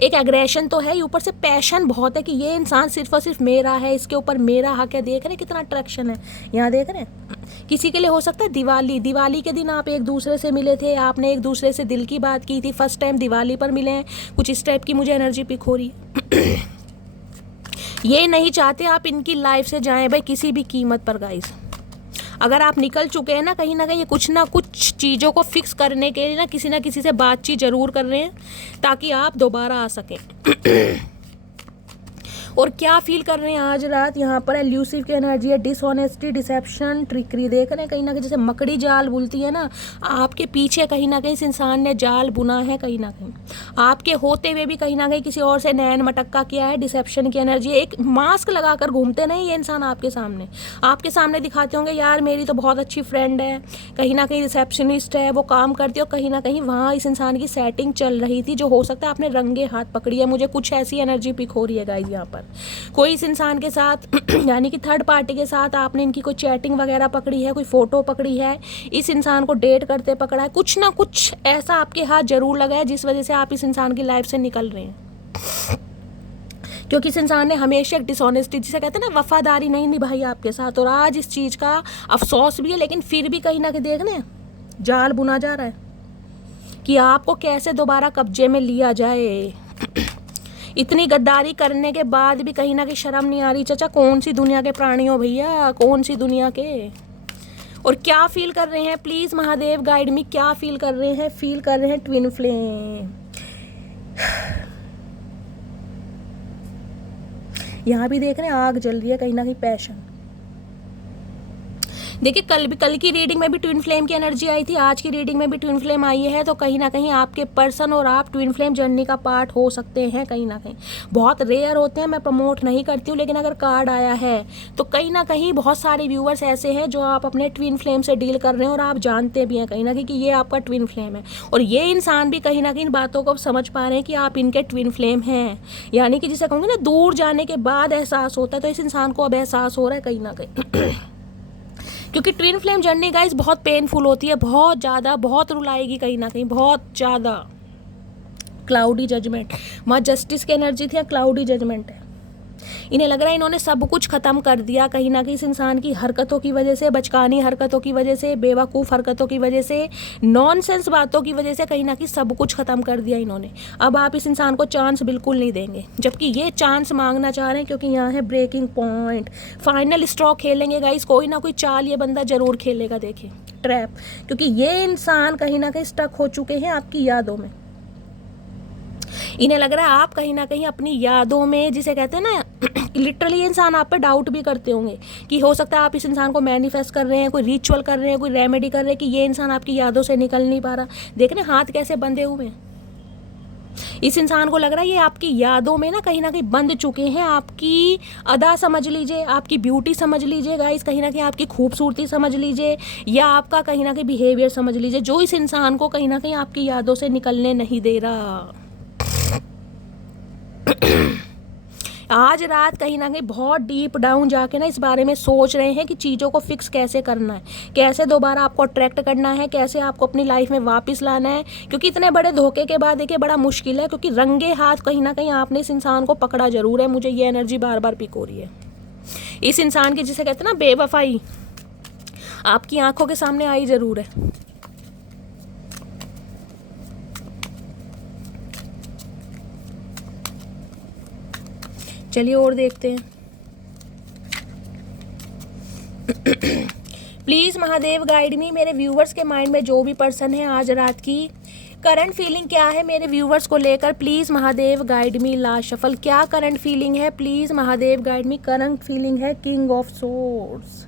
एक एग्रेशन तो है, ऊपर से पैशन बहुत है कि ये इंसान सिर्फ और सिर्फ मेरा है, इसके ऊपर मेरा हक है। देख रहे हैं कितना अट्रैक्शन है, यहाँ देख रहे हैं। किसी के लिए हो सकता है दिवाली के दिन आप एक दूसरे से मिले थे, आपने एक दूसरे से दिल की बात की थी, फर्स्ट टाइम दिवाली पर मिले हैं। कुछ इस टाइप की मुझे एनर्जी पिक हो रही है। ये नहीं चाहते आप इनकी लाइफ से जाएं भाई किसी भी कीमत पर गाइस। अगर आप निकल चुके हैं ना कहीं ये कुछ ना कुछ चीज़ों को फिक्स करने के लिए ना किसी से बातचीत जरूर कर रहे हैं ताकि आप दोबारा आ सकें। और क्या फील कर रहे हैं आज रात यहाँ पर? एल्यूसिव की एनर्जी है, डिसऑनेस्टी, डिसेप्शन, ट्रिकरी। देख रहे हैं कहीं ना कहीं जैसे मकड़ी जाल बुनती है ना, आपके पीछे कहीं ना कहीं इस इंसान ने जाल बुना है कहीं ना कहीं। आपके होते हुए भी कहीं ना कहीं किसी और से नैन मटक्का किया है। डिसेप्शन की एनर्जी, एक मास्क लगाकर घूमते नहीं ये इंसान आपके सामने दिखाते होंगे यार मेरी तो बहुत अच्छी फ्रेंड है, कहीं ना कहीं रिसेप्शनिस्ट है, वो काम करती है, और कहीं ना कहीं वहाँ इस इंसान की सेटिंग चल रही थी, जो हो सकता है आपने रंगे हाथ पकड़ी है। मुझे कुछ ऐसी एनर्जी पिक हो रही है गाइस यहाँ पर। कोई इस इंसान के साथ यानी कि थर्ड पार्टी के साथ आपने इनकी कोई चैटिंग वगैरह पकड़ी है, कोई फोटो पकड़ी है, इस इंसान को डेट करते पकड़ा है। कुछ ना कुछ ऐसा आपके हाथ जरूर लगा है जिस वजह से आप इस इंसान की लाइफ से निकल रहे हैं, क्योंकि इस इंसान ने हमेशा एक डिसऑनेस्टी, जिसे कहते हैं ना, वफादारी नहीं निभाई आपके साथ। और आज इस चीज़ का अफसोस भी है, लेकिन फिर भी कहीं ना कहीं देख रहे हैं जाल बुना जा रहा है कि आपको कैसे दोबारा कब्जे में लिया जाए। इतनी गद्दारी करने के बाद भी कहीं ना कहीं शर्म नहीं आ रही चाचा? कौन सी दुनिया के प्राणी हो भैया, कौन सी दुनिया के? और क्या फील कर रहे हैं प्लीज महादेव गाइड मी, क्या फील कर रहे हैं? फील कर रहे हैं ट्विन फ्लेम। यहाँ भी देख रहे हैं आग जल रही है कहीं ना कहीं, पैशन। देखिए कल की रीडिंग में भी ट्विन फ्लेम की एनर्जी आई थी, आज की रीडिंग में भी ट्विन फ्लेम आई है, तो कहीं ना कहीं आपके पर्सन और आप ट्विन फ्लेम जर्नी का पार्ट हो सकते हैं कहीं ना कहीं। बहुत रेयर होते हैं, मैं प्रमोट नहीं करती हूँ, लेकिन अगर कार्ड आया है तो कहीं ना कहीं बहुत सारे व्यूअर्स ऐसे हैं जो आप अपने ट्विन फ्लेम से डील कर रहे हैं और आप जानते भी हैं कहीं ना कहीं कि ये आपका ट्विन फ्लेम है। और ये इंसान भी कहीं ना कहीं इन बातों को समझ पा रहे हैं कि आप इनके ट्विन फ्लेम हैं, यानी कि जिसे कहूँगी ना दूर जाने के बाद एहसास होता है, तो इस इंसान को अब एहसास हो रहा है कहीं ना कहीं। क्योंकि ट्विन फ्लेम जर्नी गाइस बहुत पेनफुल होती है, बहुत ज़्यादा, बहुत रुलाएगी कहीं ना कहीं, बहुत ज़्यादा। क्लाउडी जजमेंट, माँ जस्टिस की एनर्जी थी या क्लाउडी जजमेंट है। इन्हें लग रहा है इन्होंने सब कुछ ख़त्म कर दिया कहीं ना कहीं इस इंसान की हरकतों की वजह से, बचकानी हरकतों की वजह से, बेवकूफ़ हरकतों की वजह से, नॉनसेंस बातों की वजह से कहीं ना कहीं सब कुछ ख़त्म कर दिया इन्होंने। अब आप इस इंसान को चांस बिल्कुल नहीं देंगे, जबकि ये चांस मांगना चाह रहे हैं, क्योंकि यहाँ है ब्रेकिंग पॉइंट। फाइनल स्ट्रोक खेलेंगे गाइस, कोई ना कोई चाल ये बंदा जरूर खेलेगा, देखिए ट्रैप, क्योंकि ये इंसान कहीं ना कहीं स्टक हो चुके हैं आपकी यादों में। इन्हें लग रहा है आप कहीं ना कहीं अपनी यादों में, जिसे कहते हैं ना, लिटरली इंसान आप पे डाउट भी करते होंगे कि हो सकता है आप इस इंसान को मैनिफेस्ट कर रहे हैं, कोई रिचुअल कर रहे हैं, कोई रेमेडी कर रहे हैं कि ये इंसान आपकी यादों से निकल नहीं पा रहा। देख रहे हाथ कैसे बंधे हुए हैं। इस इंसान को लग रहा है ये आपकी यादों में ना कहीं बंध चुके हैं। आपकी अदा समझ लीजिए, आपकी ब्यूटी समझ लीजिए गाइस, कहीं ना कहीं आपकी खूबसूरती समझ लीजिए, या आपका कहीं ना कहीं बिहेवियर समझ लीजिए, जो इस इंसान को कहीं ना कहीं आपकी यादों से निकलने नहीं दे रहा। आज रात कहीं ना कहीं बहुत डीप डाउन जाके ना इस बारे में सोच रहे हैं कि चीज़ों को फिक्स कैसे करना है, कैसे दोबारा आपको अट्रैक्ट करना है, कैसे आपको अपनी लाइफ में वापस लाना है। क्योंकि इतने बड़े धोखे के बाद देखिए बड़ा मुश्किल है, क्योंकि रंगे हाथ कहीं ना कहीं आपने इस इंसान को पकड़ा जरूर है। मुझे ये एनर्जी बार बार पिक हो रही है। इस इंसान की, जिसे कहते हैं ना, बेवफाई आपकी आंखों के सामने आई जरूर है। चलिए और देखते हैं। प्लीज़ महादेव गाइड मी, मेरे व्यूवर्स के माइंड में जो भी पर्सन है आज रात की करंट फीलिंग क्या है मेरे व्यूवर्स को लेकर, please Mahadev guide me. Last shuffle, क्या करंट फीलिंग है, please Mahadev guide me. Current feeling है किंग ऑफ सोर्ड्स।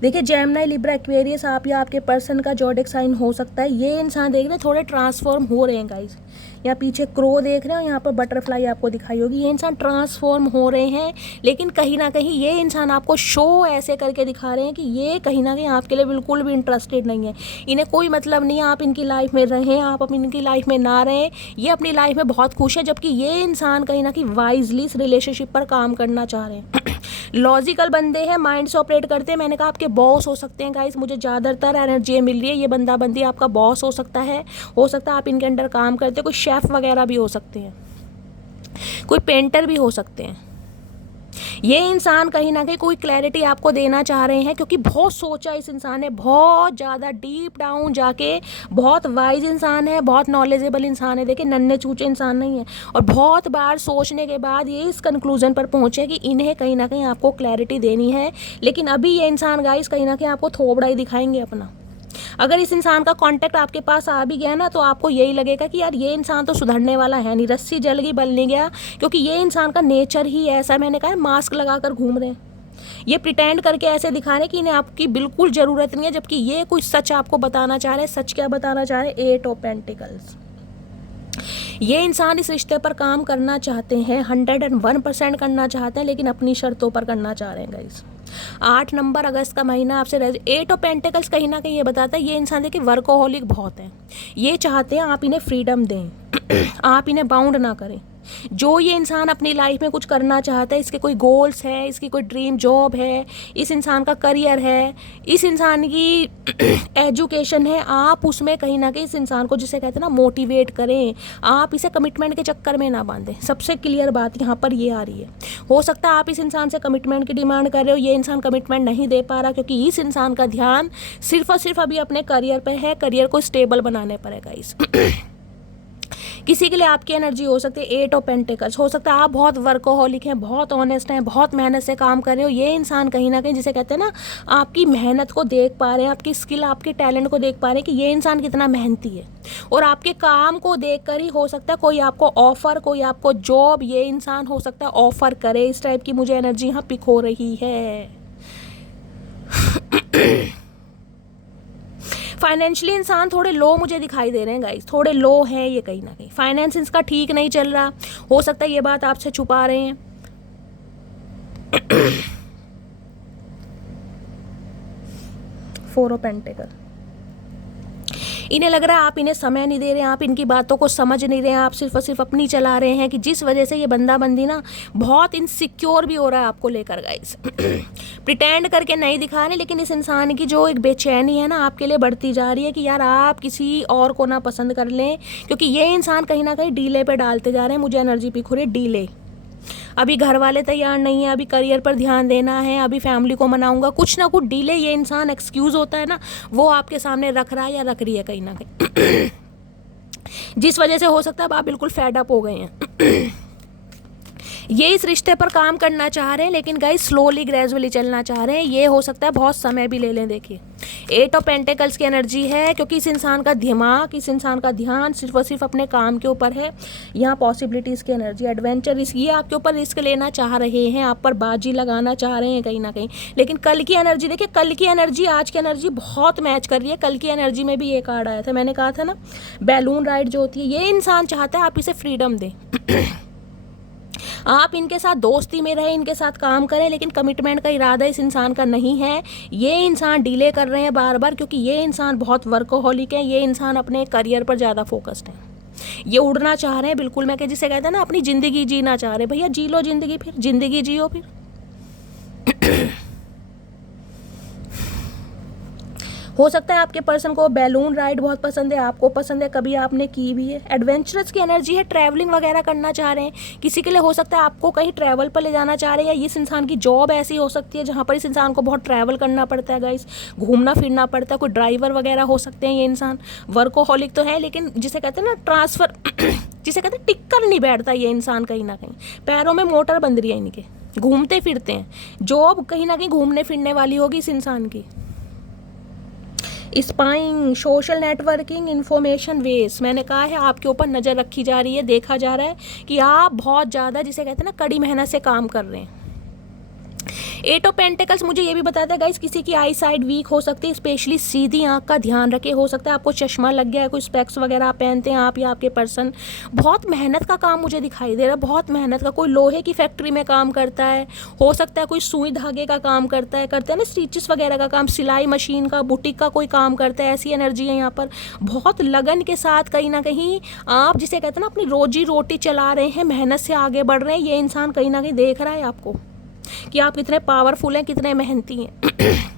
देखिए जेमिनी, लिब्रा, एक्वेरियस, आप या आपके पर्सन का ज़ोडिएक साइन हो सकता है। ये इंसान देख रहे हैं थोड़े ट्रांसफॉर्म हो रहे हैं गाइज। यहाँ पीछे क्रो देख रहे हो, यहाँ पर बटरफ्लाई आपको दिखाई होगी। ये इंसान ट्रांसफॉर्म हो रहे हैं, लेकिन कहीं ना कहीं ये इंसान आपको शो ऐसे करके दिखा रहे हैं कि ये कहीं ना कहीं आपके लिए बिल्कुल भी इंटरेस्टेड नहीं है। इन्हें कोई मतलब नहीं है आप इनकी लाइफ में रहें, आप इनकी लाइफ में ना रहें। ये अपनी लाइफ में बहुत खुश है, जबकि ये इंसान कहीं ना कहीं वाइजली इस रिलेशनशिप पर काम करना चाह रहे हैं। लॉजिकल बंदे हैं, माइंड से ऑपरेट करते हैं। मैंने कहा आपके बॉस हो सकते हैं गाइस, मुझे ज़्यादातर एनर्जी मिल रही है। ये बंदा बंदी आपका बॉस हो सकता है आप इनके अंडर काम करते हैं। कोई शेफ़ वगैरह भी हो सकते हैं, कोई पेंटर भी हो सकते हैं। ये इंसान कहीं ना कहीं कोई क्लैरिटी आपको देना चाह रहे हैं, क्योंकि बहुत सोचा इस इंसान ने, बहुत ज़्यादा डीप डाउन जाके। बहुत वाइज इंसान है, बहुत नॉलेजेबल इंसान है। देखिए नन्हे चूचे इंसान नहीं है, और बहुत बार सोचने के बाद ये इस कंक्लूजन पर पहुंचे कि इन्हें कहीं ना कहीं आपको क्लैरिटी देनी है। लेकिन अभी ये इंसान गाइस कहीं ना कहीं आपको थोबड़ा ही दिखाएंगे अपना। अगर इस इंसान का कांटेक्ट आपके पास आ भी गया ना, तो आपको यही लगेगा कि यार ये इंसान तो सुधरने वाला है नहीं, रस्सी जल गई बल नहीं गया, क्योंकि ये इंसान का नेचर ही ऐसा है। मैंने कहा मास्क लगा कर घूम रहे हैं, ये प्रिटेंड करके ऐसे दिखा रहे हैं कि इन्हें आपकी बिल्कुल ज़रूरत नहीं है, जबकि ये कुछ सच आपको बताना चाह रहे हैं। सच क्या बताना चाह रहे हैं? 8 ऑफ पेंटिकल्स। ये इंसान इस रिश्ते पर काम करना चाहते हैं, 101% करना चाहते हैं, लेकिन अपनी शर्तों पर करना चाह रहे हैं गाइस। 8 नंबर अगस्त का महीना आपसे 8 ऑफ पेंटिकल्स कहीं ना कहीं ये बताता है ये इंसान देखिए वर्कोहॉलिक बहुत है। ये चाहते हैं आप इन्हें फ्रीडम दें, आप इन्हें बाउंड ना करें। जो ये इंसान अपनी लाइफ में कुछ करना चाहता है, इसके कोई गोल्स है, इसकी कोई ड्रीम जॉब है, इस इंसान का करियर है, इस इंसान की एजुकेशन है, आप उसमें कहीं ना कहीं इस इंसान को, जिसे कहते हैं ना, मोटिवेट करें। आप इसे कमिटमेंट के चक्कर में ना बांधें। सबसे क्लियर बात यहाँ पर ये आ रही है। हो सकता है आप इस इंसान से कमिटमेंट की डिमांड कर रहे हो, ये इंसान कमिटमेंट नहीं दे पा रहा, क्योंकि इस इंसान का ध्यान सिर्फ और सिर्फ अभी अपने करियर पर है, करियर को स्टेबल बनाने पर है गाइस। किसी के लिए आपकी एनर्जी हो सकती है 8 ऑफ पेंटिकल्स। हो सकता है आप बहुत वर्कोहॉलिक हैं, बहुत ऑनेस्ट हैं, बहुत मेहनत से काम कर रहे हो। ये इंसान कहीं ना कहीं, जिसे कहते हैं ना, आपकी मेहनत को देख पा रहे हैं, आपकी स्किल, आपके टैलेंट को देख पा रहे हैं कि ये इंसान कितना मेहनती है। और आपके काम को देख कर ही हो सकता है कोई आपको ऑफर, कोई आपको जॉब, ये इंसान हो सकता है ऑफर करे। इस टाइप की मुझे एनर्जी यहाँ पिक हो रही है। फाइनेंशियली इंसान थोड़े लो मुझे दिखाई दे रहे हैं गाइस, थोड़े लो है ये कहीं ना कहीं। फाइनेंस इसका ठीक नहीं चल रहा, हो सकता है ये बात आपसे छुपा रहे हैं। 4 ऑफ पेंटिकल। इन्हें लग रहा है आप इन्हें समय नहीं दे रहे हैं, आप इनकी बातों को समझ नहीं रहे हैं, आप सिर्फ और सिर्फ अपनी चला रहे हैं, कि जिस वजह से ये बंदा बंदी ना बहुत इनसिक्योर भी हो रहा है आपको लेकर गाइस। प्रिटेंड करके नहीं दिखा रहे, लेकिन इस इंसान की जो एक बेचैनी है ना आपके लिए बढ़ती जा रही है कि यार आप किसी और को ना पसंद कर लें, क्योंकि ये इंसान कहीं ना कहीं डीले पे डालते जा रहे हैं। मुझे एनर्जी पिक हो रही है डीले। अभी घर वाले तैयार नहीं है, अभी करियर पर ध्यान देना है, अभी फैमिली को मनाऊंगा, कुछ ना कुछ डीले ये इंसान एक्सक्यूज़ होता है ना, वो आपके सामने रख रहा है या रख रही है कहीं ना कहीं। जिस वजह से हो सकता है आप बिल्कुल फेड अप हो गए हैं। ये इस रिश्ते पर काम करना चाह रहे हैं, लेकिन गाइस स्लोली ग्रेजुअली चलना चाह रहे हैं। ये हो सकता है बहुत समय भी ले लें। देखिए 8 ऑफ पेंटिकल्स की एनर्जी है, क्योंकि इस इंसान का दिमाग, इस इंसान का ध्यान सिर्फ और सिर्फ अपने काम के ऊपर है। यहाँ पॉसिबिलिटीज़ की एनर्जी, एडवेंचर, ये आपके ऊपर रिस्क लेना चाह रहे हैं, आप पर बाजी लगाना चाह रहे हैं कहीं ना कहीं। लेकिन कल की एनर्जी देखिए, कल की एनर्जी आज की एनर्जी बहुत मैच कर रही है। कल की एनर्जी में भी ये कार्ड आया था, मैंने कहा था ना, बैलून राइड जो होती है। ये इंसान चाहता है आप इसे फ्रीडम दें। आप इनके साथ दोस्ती में रहें, इनके साथ काम करें, लेकिन कमिटमेंट का इरादा इस इंसान का नहीं है। ये इंसान डिले कर रहे हैं बार बार, क्योंकि ये इंसान बहुत वर्कोहॉलिक है। ये इंसान अपने करियर पर ज़्यादा फोकस्ड है। ये उड़ना चाह रहे हैं बिल्कुल, मैं जिसे कहते हैं ना, अपनी ज़िंदगी जीना चाह रहे हैं। भैया जी लो ज़िंदगी, फिर ज़िंदगी जियो फिर। हो सकता है आपके पर्सन को बैलून राइड बहुत पसंद है, आपको पसंद है, कभी आपने की भी है। एडवेंचरस की एनर्जी है, ट्रैवलिंग वगैरह करना चाह रहे हैं। किसी के लिए हो सकता है आपको कहीं ट्रैवल पर ले जाना चाह रहे हैं, या इस इंसान की जॉब ऐसी हो सकती है जहाँ पर इस इंसान को बहुत ट्रैवल करना पड़ता है गाइस, घूमना फिरना पड़ता है। कोई ड्राइवर वगैरह हो सकते हैं। ये इंसान वर्कोहॉलिक तो है, लेकिन जिसे कहते हैं ना ट्रांसफ़र, जिसे कहते हैं टिक कर नहीं बैठता ये इंसान कहीं ना कहीं, पैरों में मोटर बंध रही है इनके। घूमते फिरते हैं, जॉब कहीं ना कहीं घूमने फिरने वाली होगी इस इंसान की। Spying, social networking, information waste, मैंने कहा है आपके ऊपर नज़र रखी जा रही है, देखा जा रहा है कि आप बहुत ज़्यादा जिसे कहते हैं ना कड़ी मेहनत से काम कर रहे हैं। 8 ऑफ पेंटिकल्स मुझे ये भी बताता है गाइस किसी की आई साइड वीक हो सकती है, स्पेशली सीधी आंख का ध्यान रखे, हो सकता है आपको चश्मा लग गया है, कोई स्पेक्स वगैरह आप पहनते हैं आप या आपके पर्सन। बहुत मेहनत का काम मुझे दिखाई दे रहा है, बहुत मेहनत का, कोई लोहे की फैक्ट्री में काम करता है, हो सकता है कोई सुई धागे का काम करता है, करते हैं ना स्टिचेस वगैरह का काम, सिलाई मशीन का, बुटीक का कोई काम करता है, ऐसी एनर्जी है यहाँ पर। बहुत लगन के साथ कहीं ना कहीं आप जिसे कहते हैं ना अपनी रोजी रोटी चला रहे हैं, मेहनत से आगे बढ़ रहे हैं। ये इंसान कहीं ना कहीं देख रहा है आपको कि आप कितने पावरफुल हैं, कितने मेहनती हैं।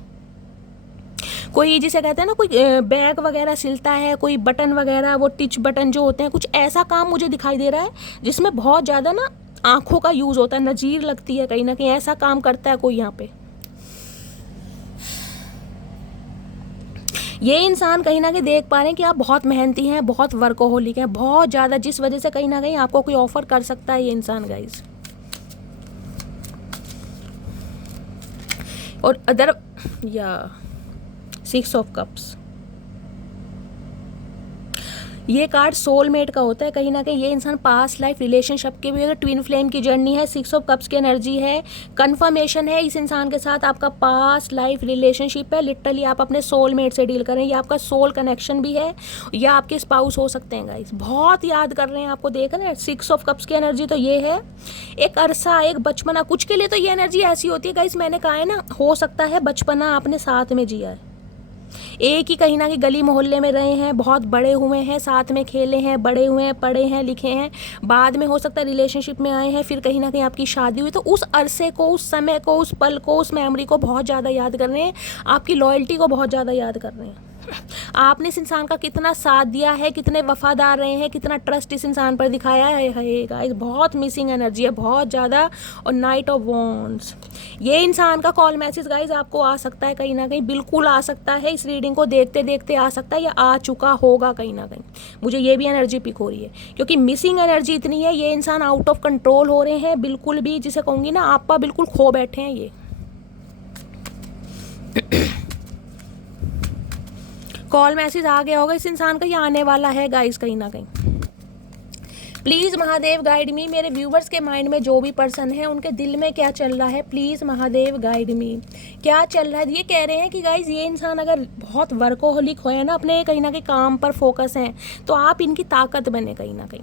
कोई जिसे कहते हैं ना कोई बैग वगैरह सिलता है, कोई बटन वगैरह, वो टिच बटन जो होते हैं, कुछ ऐसा काम मुझे दिखाई दे रहा है जिसमें बहुत ज़्यादा ना आँखों का यूज़ होता है, नज़ीर लगती है, कहीं ना कहीं ऐसा काम करता है कोई यहाँ पे। ये इंसान कहीं ना कहीं देख पा रहे हैं कि आप बहुत मेहनती हैं, बहुत वर्कोहोलिक हैं, बहुत ज़्यादा, जिस वजह से कहीं ना कहीं आपको कोई ऑफर कर सकता है ये इंसान गाइज। और अदर या 6 ऑफ कप्स, ये कार्ड सोलमेट का होता है, कहीं ना कहीं ये इंसान पास्ट लाइफ रिलेशनशिप के भी, ट्विन फ्लेम की जर्नी है। 6 ऑफ कप्स की एनर्जी है, कंफर्मेशन है इस इंसान के साथ आपका पास्ट लाइफ रिलेशनशिप है। लिटरली आप अपने सोलमेट से डील करें, ये आपका सोल कनेक्शन भी है, या आपके स्पाउस हो सकते हैं गाइस, बहुत याद कर रहे हैं आपको, देख रहे हैं। 6 ऑफ कप्स की एनर्जी तो ये है एक अरसा, एक बचपना, कुछ के लिए तो ये एनर्जी ऐसी होती है गाइस, मैंने कहा है ना, हो सकता है बचपना आपने साथ में जिया है, एक ही कहीं ना कहीं गली मोहल्ले में रहे हैं, बहुत बड़े हुए हैं, साथ में खेले हैं, बड़े हुए हैं, पढ़े हैं, लिखे हैं, बाद में हो सकता है रिलेशनशिप में आए हैं, फिर कहीं ना कहीं आपकी शादी हुई, तो उस अरसे को, उस समय को, उस पल को, उस मेमोरी को बहुत ज़्यादा याद कर रहे हैं, आपकी लॉयल्टी को बहुत ज़्यादा याद कर रहे हैं, आपने इस इंसान का कितना साथ दिया है, कितने वफादार रहे हैं, कितना ट्रस्ट इस इंसान पर दिखाया है गाइस। बहुत मिसिंग एनर्जी है, बहुत ज़्यादा। और नाइट ऑफ वॉन्ड्स, ये इंसान का कॉल मैसेज गाइस आपको आ सकता है, कहीं ना कहीं बिल्कुल आ सकता है, इस रीडिंग को देखते देखते आ सकता है, या आ चुका होगा कहीं ना कहीं, मुझे ये भी एनर्जी पिक हो रही है, क्योंकि मिसिंग एनर्जी इतनी है, ये इंसान आउट ऑफ कंट्रोल हो रहे हैं, बिल्कुल भी जिसे कहूँगी ना आपा बिल्कुल खो बैठे हैं ये। कॉल मैसेज आ गया होगा इस इंसान का, या आने वाला है गाइस कहीं ना कहीं। प्लीज़ महादेव गाइड मी, मेरे व्यूवर्स के माइंड में जो भी पर्सन है उनके दिल में क्या चल रहा है, प्लीज़ महादेव गाइड मी, क्या चल रहा है। ये कह रहे हैं कि गाइस ये इंसान अगर बहुत वर्कोहोलिक हो है ना, अपने कहीं ना कहीं काम पर फोकस हैं, तो आप इनकी ताकत बने, कहीं ना कहीं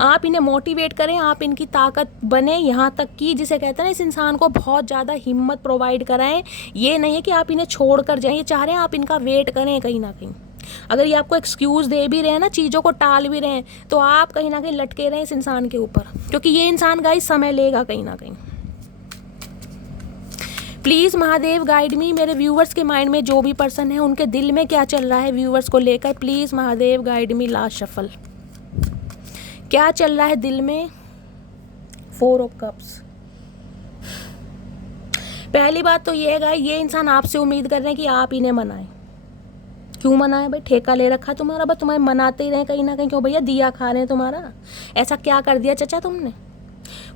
आप इन्हें मोटिवेट करें, आप इनकी ताकत बने, यहाँ तक कि जिसे कहते हैं ना इस इंसान को बहुत ज़्यादा हिम्मत प्रोवाइड कराएं। ये नहीं है कि आप इन्हें छोड़ कर जाएं, ये चाह रहे हैं आप इनका वेट करें कहीं ना कहीं। अगर ये आपको एक्सक्यूज़ दे भी रहे हैं ना, चीज़ों को टाल भी रहे हैं, तो आप कहीं ना कहीं लटके रहें इस इंसान के ऊपर, क्योंकि ये इंसान गाइस समय लेगा कहीं ना कहीं। प्लीज़ महादेव गाइड मी, मेरे व्यूवर्स के माइंड में जो भी पर्सन है उनके दिल में क्या चल रहा है व्यूवर्स को लेकर, please Mahadev guide me. Last shuffle, क्या चल रहा है दिल में। 4 ऑफ कप्स, पहली बात तो ये है ये इंसान आपसे उम्मीद कर रहे हैं कि आप इन्हें मनाएं। क्यों मनाए भाई, ठेका ले रखा तुम्हारा, बस तुम्हें मनाते ही रहे कहीं ना कहीं, क्यों भैया दिया खा रहे हैं तुम्हारा, ऐसा क्या कर दिया चचा तुमने।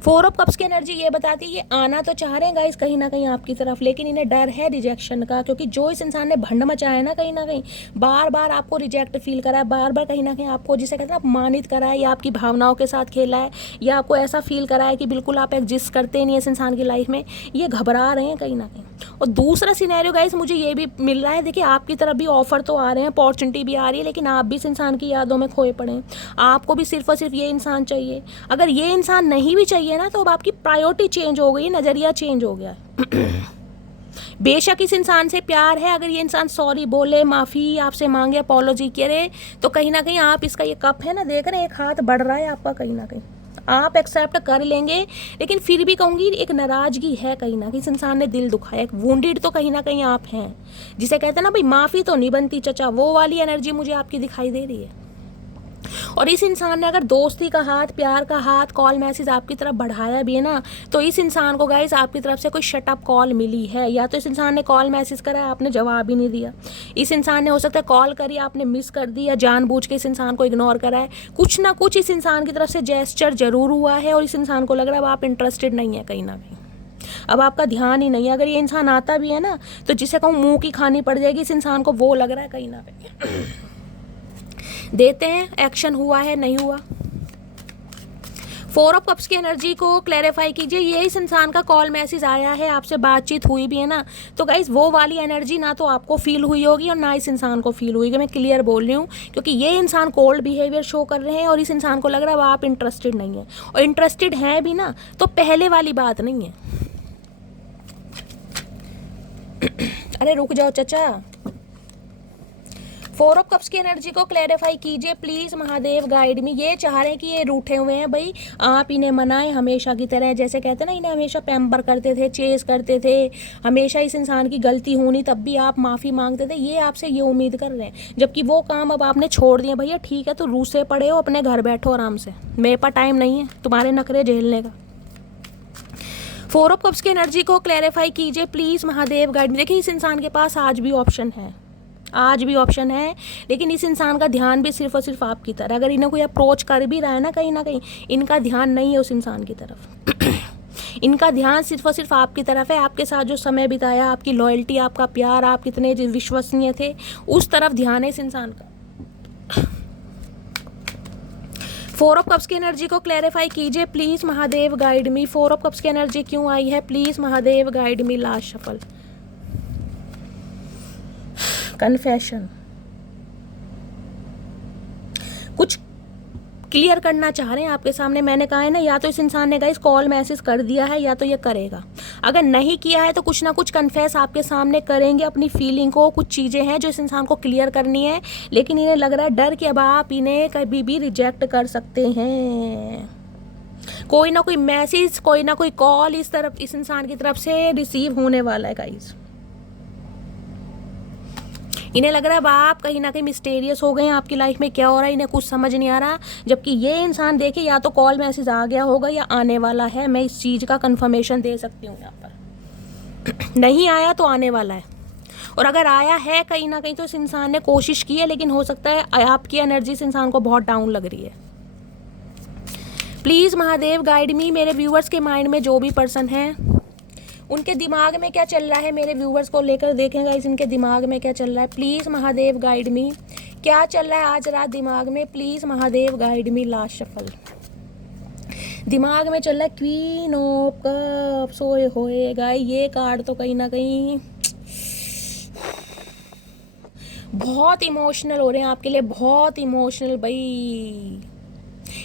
4 ऑफ कप्स की एनर्जी ये बताती है ये आना तो चाह रहे हैं गाइस कहीं ना कहीं आपकी तरफ, लेकिन इन्हें डर है रिजेक्शन का, क्योंकि जो इस इंसान ने भंड मचाया है ना, कहीं ना कहीं बार बार आपको रिजेक्ट फील करा है, बार बार कहीं ना कहीं आपको जिसे कहते हैं अपमानित करा है, या आपकी भावनाओं के साथ खेला है, या आपको ऐसा फील करा है कि बिल्कुल आप एग्जिस्ट करते नहीं इस इंसान की लाइफ में, ये घबरा रहे हैं कहीं ना कहीं। और दूसरा सिनेरियो गाइस मुझे ये भी मिल रहा है, देखिए आपकी तरफ भी ऑफर तो आ रहे हैं, अपॉर्चुनिटी भी आ रही है, लेकिन आप भी इस इंसान की यादों में खोए पड़े हैं, आपको भी सिर्फ और सिर्फ ये इंसान चाहिए। अगर ये इंसान नहीं भी चाहिए ना, तो अब आपकी प्रायोरिटी चेंज हो गई, नज़रिया चेंज हो गया है। बेशक इस इंसान से प्यार है, अगर ये इंसान सॉरी बोले, माफ़ी आपसे मांगे, अपॉलॉजी करे, तो कहीं ना कहीं आप इसका ये कप है ना, देख रहे हैं एक हाथ बढ़ रहा है आपका, कहीं ना कहीं आप एक्सेप्ट कर लेंगे, लेकिन फिर भी कहूँगी एक नाराज़गी है कहीं ना कहीं, इस इंसान ने दिल दुखाया, एक वुंडेड तो कहीं ना कहीं आप हैं, जिसे कहते हैं ना भाई माफ़ी तो नहीं बनती चचा, वो वाली एनर्जी मुझे आपकी दिखाई दे रही है। और इस इंसान ने अगर दोस्ती का हाथ, प्यार का हाथ, कॉल मैसेज आपकी तरफ बढ़ाया भी है ना, तो इस इंसान को गाइस आपकी तरफ से कोई शटअप कॉल मिली है, या तो इस इंसान ने कॉल मैसेज करा है, आपने जवाब ही नहीं दिया। इस इंसान ने हो सकता है कॉल करी, आपने मिस कर दी, या जानबूझ के इस इंसान को इग्नोर करा है। कुछ ना कुछ इस इंसान की तरफ से जेस्चर जरूर हुआ है, और इस इंसान को लग रहा है अब आप इंटरेस्टेड नहीं है कहीं ना कहीं, अब आपका ध्यान ही नहीं है। अगर ये इंसान आता भी है ना, तो जिसे कहूँ मुंह की खानी पड़ जाएगी, इस इंसान को वो लग रहा है कहीं ना कहीं। देते हैं, एक्शन हुआ है नहीं हुआ। 4 ऑफ कप्स की एनर्जी को क्लैरिफाई कीजिए। ये इस इंसान का कॉल मैसेज आया है, आपसे बातचीत हुई भी है ना, तो गाइज वो वाली एनर्जी ना तो आपको फील हुई होगी और ना इस इंसान को फील हुई, मैं क्लियर बोल रही हूँ, क्योंकि ये इंसान कोल्ड बिहेवियर शो कर रहे हैं और इस इंसान को लग रहा है अब आप इंटरेस्टेड नहीं है, और इंटरेस्टेड हैं भी ना तो पहले वाली बात नहीं है। अरे रुक जाओ चाचा। 4 ऑफ कप्स की एनर्जी को क्लैरिफाई कीजिए प्लीज़ महादेव गाइड में। ये चाह रहे हैं कि ये रूठे हुए हैं भाई, आप इन्हें मनाएं हमेशा की तरह, जैसे कहते हैं ना इन्हें हमेशा पैम्पर करते थे, चेस करते थे, हमेशा इस इंसान की गलती होनी तब भी आप माफ़ी मांगते थे, ये आपसे ये उम्मीद कर रहे हैं, जबकि वो काम अब आपने छोड़ दिया। भैया ठीक है, तो रूसे पड़े हो, अपने घर बैठो आराम से, मेरे पास टाइम नहीं है तुम्हारे नखरे झेलने का। 4 ऑफ कप्स की एनर्जी को क्लैरिफाई कीजिए प्लीज़ महादेव गाइड। देखिए इस इंसान के पास आज भी ऑप्शन है, आज भी ऑप्शन है, लेकिन इस इंसान का ध्यान भी सिर्फ और सिर्फ आपकी तरफ। अगर इन्हें कोई अप्रोच कर भी रहा है ना कहीं, इनका ध्यान नहीं है उस इंसान की तरफ। इनका ध्यान सिर्फ और सिर्फ आपकी तरफ है, आपके साथ जो समय बिताया, आपकी लॉयल्टी, आपका प्यार, आप कितने विश्वसनीय थे, उस तरफ ध्यान है इस इंसान का। 4 ऑफ कप्स की एनर्जी को क्लैरिफाई कीजिए please Mahadev guide me. 4 of cups की एनर्जी क्यों आई है please Mahadev guide me. Last shuffle, confession, कुछ क्लियर करना चाह रहे हैं आपके सामने। मैंने कहा है ना, या तो इस इंसान ने गाइस कॉल मैसेज कर दिया है, या तो ये करेगा। अगर नहीं किया है तो कुछ ना कुछ कन्फेस आपके सामने करेंगे अपनी फीलिंग को। कुछ चीज़ें हैं जो इस इंसान को क्लियर करनी है, लेकिन इन्हें लग रहा है डर कि अब आप इन्हें कभी भी रिजेक्ट कर सकते हैं। कोई ना कोई मैसेज, कोई ना कोई कॉल इस इंसान की तरफ से रिसीव होने वाला है गाइस। इन्हें लग रहा है अब आप कहीं ना कहीं मिस्टीरियस हो गए हैं, आपकी लाइफ में क्या हो रहा है इन्हें कुछ समझ नहीं आ रहा, जबकि ये इंसान देखिए या तो कॉल मैसेज आ गया होगा या आने वाला है। मैं इस चीज़ का कंफर्मेशन दे सकती हूँ यहाँ पर। नहीं आया तो आने वाला है, और अगर आया है कहीं ना कहीं तो इस इंसान ने कोशिश की है, लेकिन हो सकता है आपकी एनर्जी इस इंसान को बहुत डाउन लग रही है। प्लीज़ महादेव गाइड मी। मेरे व्यूअर्स के माइंड में जो भी पर्सन हैं उनके दिमाग में क्या चल रहा है, मेरे व्यूवर्स को लेकर देखेंगे इस इनके दिमाग में क्या चल रहा है। प्लीज़ महादेव गाइड मी, क्या चल रहा है आज रात दिमाग में, please Mahadev guide me. Last shuffle, दिमाग में चल रहा है क्वीन ऑफ कप्स। सोए होएगा ये कार्ड तो कहीं ना कहीं बहुत इमोशनल हो रहे हैं आपके लिए, बहुत इमोशनल भाई।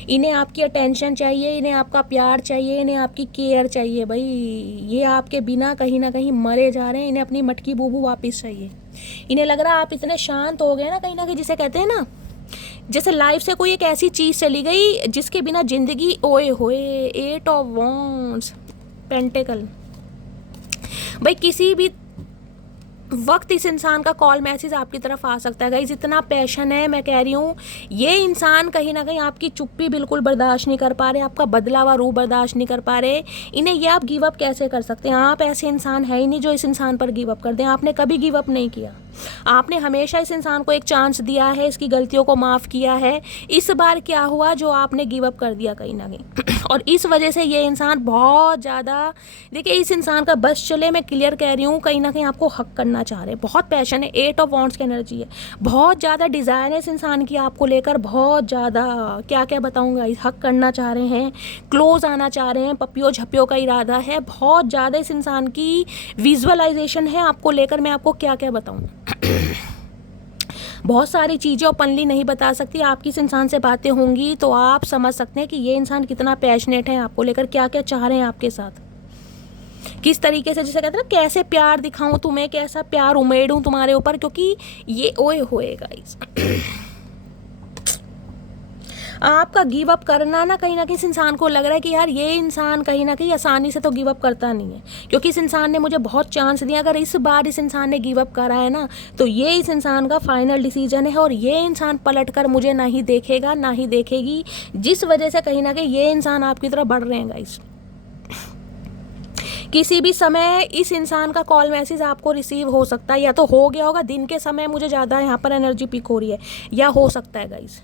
इन्हें आपकी अटेंशन चाहिए, इन्हें आपका प्यार चाहिए, इन्हें आपकी केयर चाहिए भाई। ये आपके बिना कहीं ना कहीं मरे जा रहे हैं, इन्हें अपनी मटकी बूबू वापस चाहिए। इन्हें लग रहा है आप इतने शांत हो गए ना कहीं, जिसे कहते हैं ना जैसे लाइफ से कोई एक ऐसी चीज़ चली गई जिसके बिना ज़िंदगी ओए होए। 8 ऑफ वॉन्ड्स, पेंटिकल। भाई किसी भी वक्त इस इंसान का कॉल मैसेज आपकी तरफ आ सकता है गाइस, इतना पैशन है। मैं कह रही हूँ ये इंसान कहीं ना कहीं आपकी चुप्पी बिल्कुल बर्दाश्त नहीं कर पा रहे, आपका बदला हुआ रूह बर्दाश्त नहीं कर पा रहे। इन्हें ये आप गिव अप कैसे कर सकते हैं? आप ऐसे इंसान है ही नहीं जो इस इंसान पर गिव अप कर दें। आपने कभी गिव अप नहीं किया, आपने हमेशा इस इंसान को एक चांस दिया है, इसकी गलतियों को माफ़ किया है। इस बार क्या हुआ जो आपने गिव अप कर दिया कहीं ना कहीं, और इस वजह से ये इंसान बहुत ज़्यादा, देखिए इस इंसान का बस चले, मैं क्लियर कह रही हूँ, कहीं ना कहीं आपको हक करना चाह रहे हैं। बहुत पैशन है, 8 ऑफ वॉन्ड्स की एनर्जी है, बहुत ज़्यादा डिज़ायर है इस इंसान की आपको लेकर, बहुत ज़्यादा, क्या क्या बताऊँगा। हक करना चाह रहे हैं, क्लोज आना चाह रहे हैं, पपियों झपियों का इरादा है, बहुत ज़्यादा इस इंसान की विजुअलाइजेशन है आपको लेकर। मैं आपको क्या क्या बताऊँ, बहुत सारी चीज़ें ओपनली नहीं बता सकती। आपकी इस इंसान से बातें होंगी तो आप समझ सकते हैं कि ये इंसान कितना पैशनेट है आपको लेकर, क्या क्या चाह रहे हैं आपके साथ, किस तरीके से, जैसे कहते हैं ना कैसे प्यार दिखाऊं तुम्हें, कैसा प्यार उमेड़ूं तुम्हारे ऊपर, क्योंकि ये ओए होए गाइस। आपका गिव अप करना ना कहीं इस इंसान को लग रहा है कि यार ये इंसान कहीं ना कहीं आसानी से तो गिव अप करता नहीं है, क्योंकि इस इंसान ने मुझे बहुत चांस दिया। अगर इस बार इस इंसान ने गिव अप करा है ना, तो ये इस इंसान का फाइनल डिसीजन है और ये इंसान पलट कर मुझे ना ही देखेगा ना ही देखेगी, जिस वजह से कहीं ना कहीं ये इंसान आपकी तरफ बढ़ रहे हैं गाइस। किसी भी समय इस इंसान का कॉल मैसेज आपको रिसीव हो सकता है, या तो हो गया होगा दिन के समय, मुझे ज़्यादा यहाँ पर एनर्जी पिक हो रही है, या हो सकता है गाइस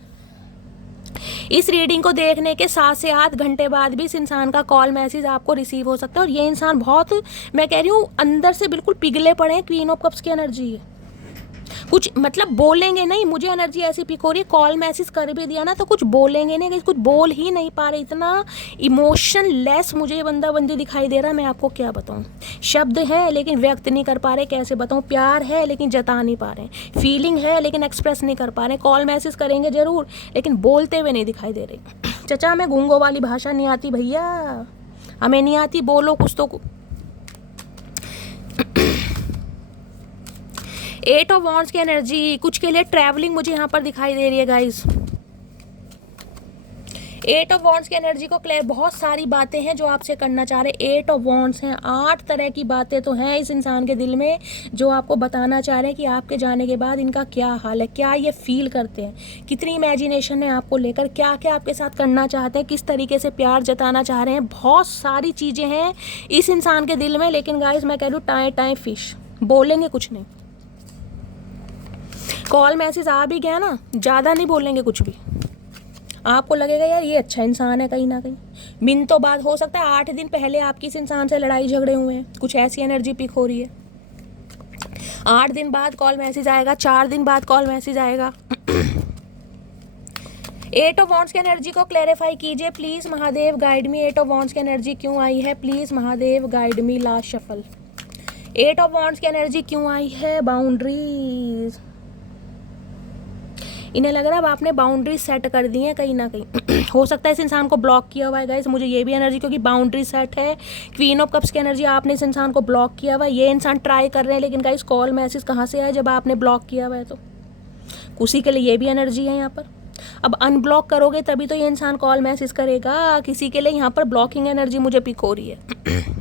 इस रीडिंग को देखने के 7 से 8 घंटे बाद भी इस इंसान का कॉल मैसेज आपको रिसीव हो सकता है। और ये इंसान बहुत, मैं कह रही हूँ, अंदर से बिल्कुल पिघले पड़े हैं। क्वीन ऑफ कप्स की एनर्जी है, कुछ मतलब बोलेंगे नहीं। मुझे एनर्जी ऐसी पिक हो रही है, कॉल मैसेज कर भी दिया ना तो कुछ बोलेंगे नहीं, कुछ बोल ही नहीं पा रहे। इतना इमोशन लेस मुझे ये बंदा बंदी दिखाई दे रहा है, मैं आपको क्या बताऊं। शब्द है लेकिन व्यक्त नहीं कर पा रहे, कैसे बताऊं। प्यार है लेकिन जता नहीं पा रहे, फीलिंग है लेकिन एक्सप्रेस नहीं कर पा रहे। कॉल मैसेज करेंगे ज़रूर लेकिन बोलते हुए नहीं दिखाई दे रहे। चचा हमें गूंगों वाली भाषा नहीं आती भैया, हमें नहीं आती, बोलो कुछ तो। 8 ऑफ वॉन्ड्स की एनर्जी कुछ के लिए ट्रैवलिंग मुझे यहाँ पर दिखाई दे रही है गाइस। 8 ऑफ वॉन्ड्स की एनर्जी को क्लियर, बहुत सारी बातें हैं जो आपसे करना चाह रहे हैं। 8 ऑफ वॉन्ड्स हैं, 8 तरह की बातें तो हैं इस इंसान के दिल में जो आपको बताना चाह रहे हैं कि आपके जाने के बाद इनका क्या हाल है, क्या ये फील करते हैं, कितनी इमेजिनेशन है आपको लेकर, क्या क्या आपके साथ करना चाहते हैं, किस तरीके से प्यार जताना चाह रहे हैं। बहुत सारी चीज़ें हैं इस इंसान के दिल में, लेकिन गाइस मैं कह रही हूँ टाए टाए फिश, बोलेंगे कुछ नहीं। कॉल मैसेज आ भी गया ना, ज़्यादा नहीं बोलेंगे कुछ भी। आपको लगेगा यार ये अच्छा इंसान है, कहीं ना कहीं मिनटों बाद, हो सकता है 8 दिन पहले आपकी इस इंसान से लड़ाई झगड़े हुए हैं, कुछ ऐसी एनर्जी पिक हो रही है। 8 दिन बाद कॉल मैसेज आएगा, 4 दिन बाद कॉल मैसेज आएगा। 8 ऑफ वॉन्ड्स की एनर्जी को क्लैरिफाई कीजिए please Mahadev, guide me. 8 of wands की एनर्जी क्यों आई है please Mahadev, guide me. Last shuffle. 8 of wands की एनर्जी क्यों आई है? बाउंड्रीज। इन्हें लग रहा है अब आपने बाउंड्री सेट कर दी है कहीं ना कहीं। हो सकता है इस इंसान को ब्लॉक किया हुआ है गाइस, मुझे ये भी एनर्जी, क्योंकि बाउंड्री सेट है। क्वीन ऑफ कप्स की एनर्जी, आपने इस इंसान को ब्लॉक किया हुआ है, ये इंसान ट्राई कर रहे हैं, लेकिन गाइस कॉल मैसेज कहाँ से आए जब आपने ब्लॉक किया हुआ है? तो उसी के लिए ये भी एनर्जी है यहाँ पर। अब अनब्लॉक करोगे तभी तो ये इंसान कॉल मैसेज करेगा, किसी के लिए यहाँ पर ब्लॉकिंग एनर्जी मुझे पिक हो रही है।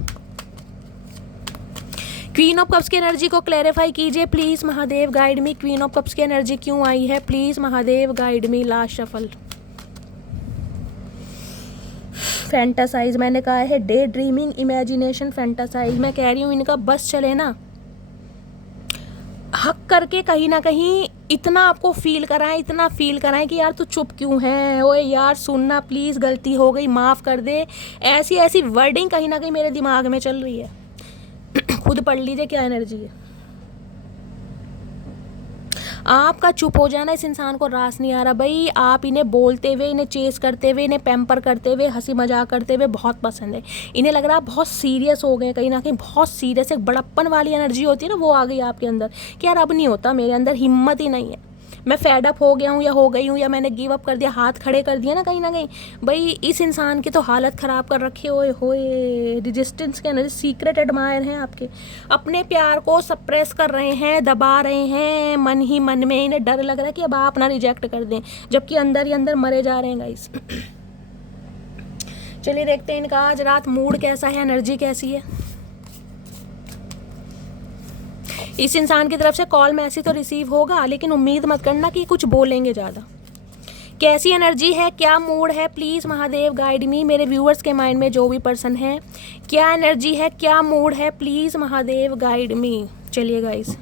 क्वीन ऑफ कप्स की एनर्जी को क्लैरिफाई कीजिए please Mahadev, guide me. Queen of cups की एनर्जी क्यों आई है please Mahadev, guide me. Last shuffle. Fantasize, मैंने कहा है डे ड्रीमिंग, इमेजिनेशन, फैंटासाइज। मैं कह रही हूँ इनका बस चले ना, हक करके कहीं ना कहीं इतना आपको फील कराएं, इतना फील कराएं कि यार तू चुप क्यों है, ओए यार सुनना प्लीज़, गलती हो गई माफ़ कर दे। ऐसी ऐसी वर्डिंग कहीं ना कहीं मेरे दिमाग में चल रही है। खुद पढ़ लीजिए क्या एनर्जी है। आपका चुप हो जाना इस इंसान को रास नहीं आ रहा भाई। आप इन्हें बोलते हुए, इन्हें चेस करते हुए, इन्हें पैम्पर करते हुए, हंसी मजाक करते हुए बहुत पसंद है। इन्हें लग रहा है आप बहुत सीरियस हो गए, कहीं ना कहीं बहुत सीरियस, एक बड़प्पन वाली एनर्जी होती है ना, वो आ गई आपके अंदर कि यार अब नहीं होता, मेरे अंदर हिम्मत ही नहीं है, मैं फेड अप हो गया हूँ या हो गई हूँ, या मैंने गिव अप कर दिया, हाथ खड़े कर दिया ना कहीं ना कहीं। भाई इस इंसान की तो हालत ख़राब कर रखी है। होए रेजिस्टेंस के एनर्जी, सीक्रेट एडमायर हैं आपके, अपने प्यार को सप्रेस कर रहे हैं, दबा रहे हैं मन ही मन में। इन्हें डर लग रहा है कि अब आप ना रिजेक्ट कर दें, जबकि अंदर ही अंदर मरे जा रहे हैं गाइस। चलिए देखते हैं इनका आज रात मूड कैसा है, एनर्जी कैसी है। इस इंसान की तरफ से कॉल मैसेज तो रिसीव होगा, लेकिन उम्मीद मत करना कि कुछ बोलेंगे ज़्यादा। कैसी एनर्जी है, क्या मूड है, प्लीज़ महादेव गाइड मी। मेरे व्यूअर्स के माइंड में जो भी पर्सन है, क्या एनर्जी है, क्या मूड है, प्लीज़ महादेव गाइड मी। चलिए गाइस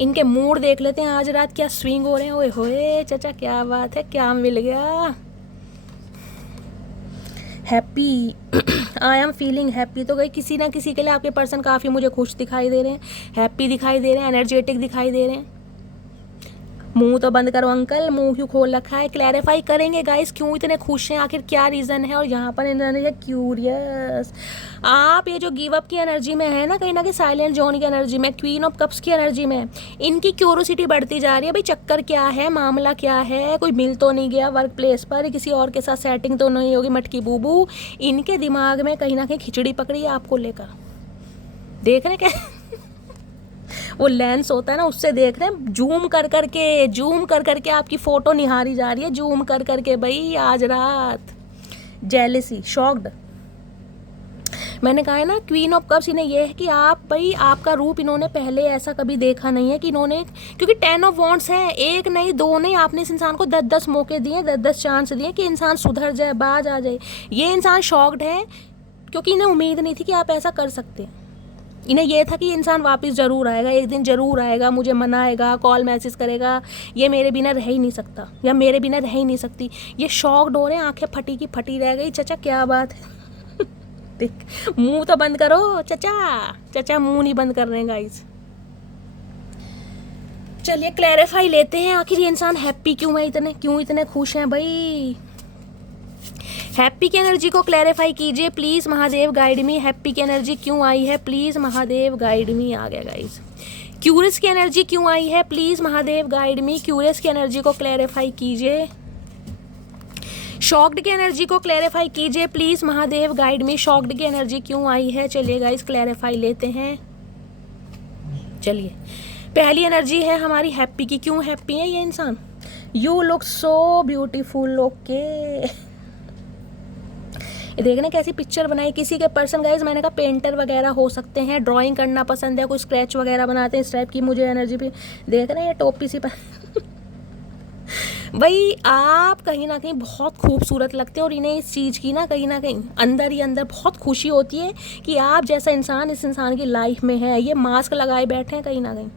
इनके मूड देख लेते हैं आज रात क्या स्विंग हो रहे हैं। ओए होए चाचा क्या बात है, क्या मिल गया। Happy, I am feeling happy. तो गई किसी ना किसी के लिए आपके पर्सन काफ़ी मुझे खुश दिखाई दे रहे हैं, हैप्पी दिखाई दे रहे हैं, एनर्जेटिक दिखाई दे रहे हैं। मुंह तो बंद करो अंकल, मुंह क्यों खोल रखा है। क्लैरिफाई करेंगे गाइस क्यों इतने खुश हैं, आखिर क्या रीज़न है। और यहाँ पर इन्होंने क्यूरियस, आप ये जो गिव अप की एनर्जी में है ना, कहीं ना कहीं साइलेंट जोन की एनर्जी में, क्वीन ऑफ कप्स की एनर्जी में, इनकी क्यूरोसिटी बढ़ती जा रही है। भाई चक्कर क्या है, मामला क्या है, कोई मिल तो नहीं गया वर्क प्लेस पर, किसी और के साथ सेटिंग तो नहीं होगी मटकी बूबू। इनके दिमाग में कहीं ना कहीं खिचड़ी पकड़ी है आपको लेकर, देख रहे क्या। वो लेंस होता है ना, उससे देख रहे हैं, जूम कर करके आपकी फ़ोटो निहारी जा रही है, जूम कर करके भाई आज रात। Jealousy, shocked. मैंने कहा है ना क्वीन ऑफ कप्स इन्हें ये है कि आप भाई आपका रूप इन्होंने पहले ऐसा कभी देखा नहीं है कि इन्होंने, क्योंकि 10 ऑफ वॉन्ड्स है, एक नहीं दो नहीं, आपने इस इंसान को 10-10 मौके दिए, 10-10 चांस दिए कि इंसान सुधर जाए, बाज आ जाए। ये इंसान शॉक्ड है क्योंकि इन्हें उम्मीद नहीं थी कि आप ऐसा कर सकते हैं। इन्हें यह था कि ये इंसान वापस ज़रूर आएगा, एक दिन ज़रूर आएगा, मुझे मनाएगा, कॉल मैसेज करेगा, ये मेरे बिना रह ही नहीं सकता या मेरे बिना रह ही नहीं सकती। ये शॉक्ड हो रहे हैं, आंखें फटी की फटी रह गई। चचा क्या बात है? देख मुंह तो बंद करो चचा मुंह नहीं बंद कर रहे हैं गाइस। चलिए क्लैरिफाई लेते हैं, आखिर ये इंसान हैप्पी क्यों है, क्यों इतने खुश हैं भाई। हैप्पी की एनर्जी को क्लैरिफाई कीजिए please, Mahadev guide me. Happy की एनर्जी क्यों आई है प्लीज़, महादेव गाइड मी। आ गया गाइस। क्यूरियस की एनर्जी क्यों आई है please, Mahadev guide me. Curious की एनर्जी को क्लैरिफाई कीजिए। शॉक्ड की एनर्जी को क्लैरिफाई कीजिए please, Mahadev guide me. Shocked की एनर्जी क्यों आई है, चलिए गाइस क्लैरिफाई लेते हैं। चलिए पहली एनर्जी है हमारी हैप्पी की। क्यों हैप्पी है ये इंसान? You look so beautiful. Okay, देखने कैसी पिक्चर बनाई किसी के पर्सन गाइज। मैंने कहा पेंटर वगैरह हो सकते हैं, ड्राइंग करना पसंद है, कोई स्क्रैच वगैरह बनाते हैं, इस टाइप की मुझे एनर्जी भी देख रहे हैं। ये टोपी सी भाई आप कहीं ना कहीं बहुत खूबसूरत लगते हैं और इन्हें इस चीज़ की ना कहीं अंदर ही अंदर बहुत खुशी होती है कि आप जैसा इंसान इस इंसान की लाइफ में है। ये मास्क लगाए बैठे हैं कहीं ना कहीं।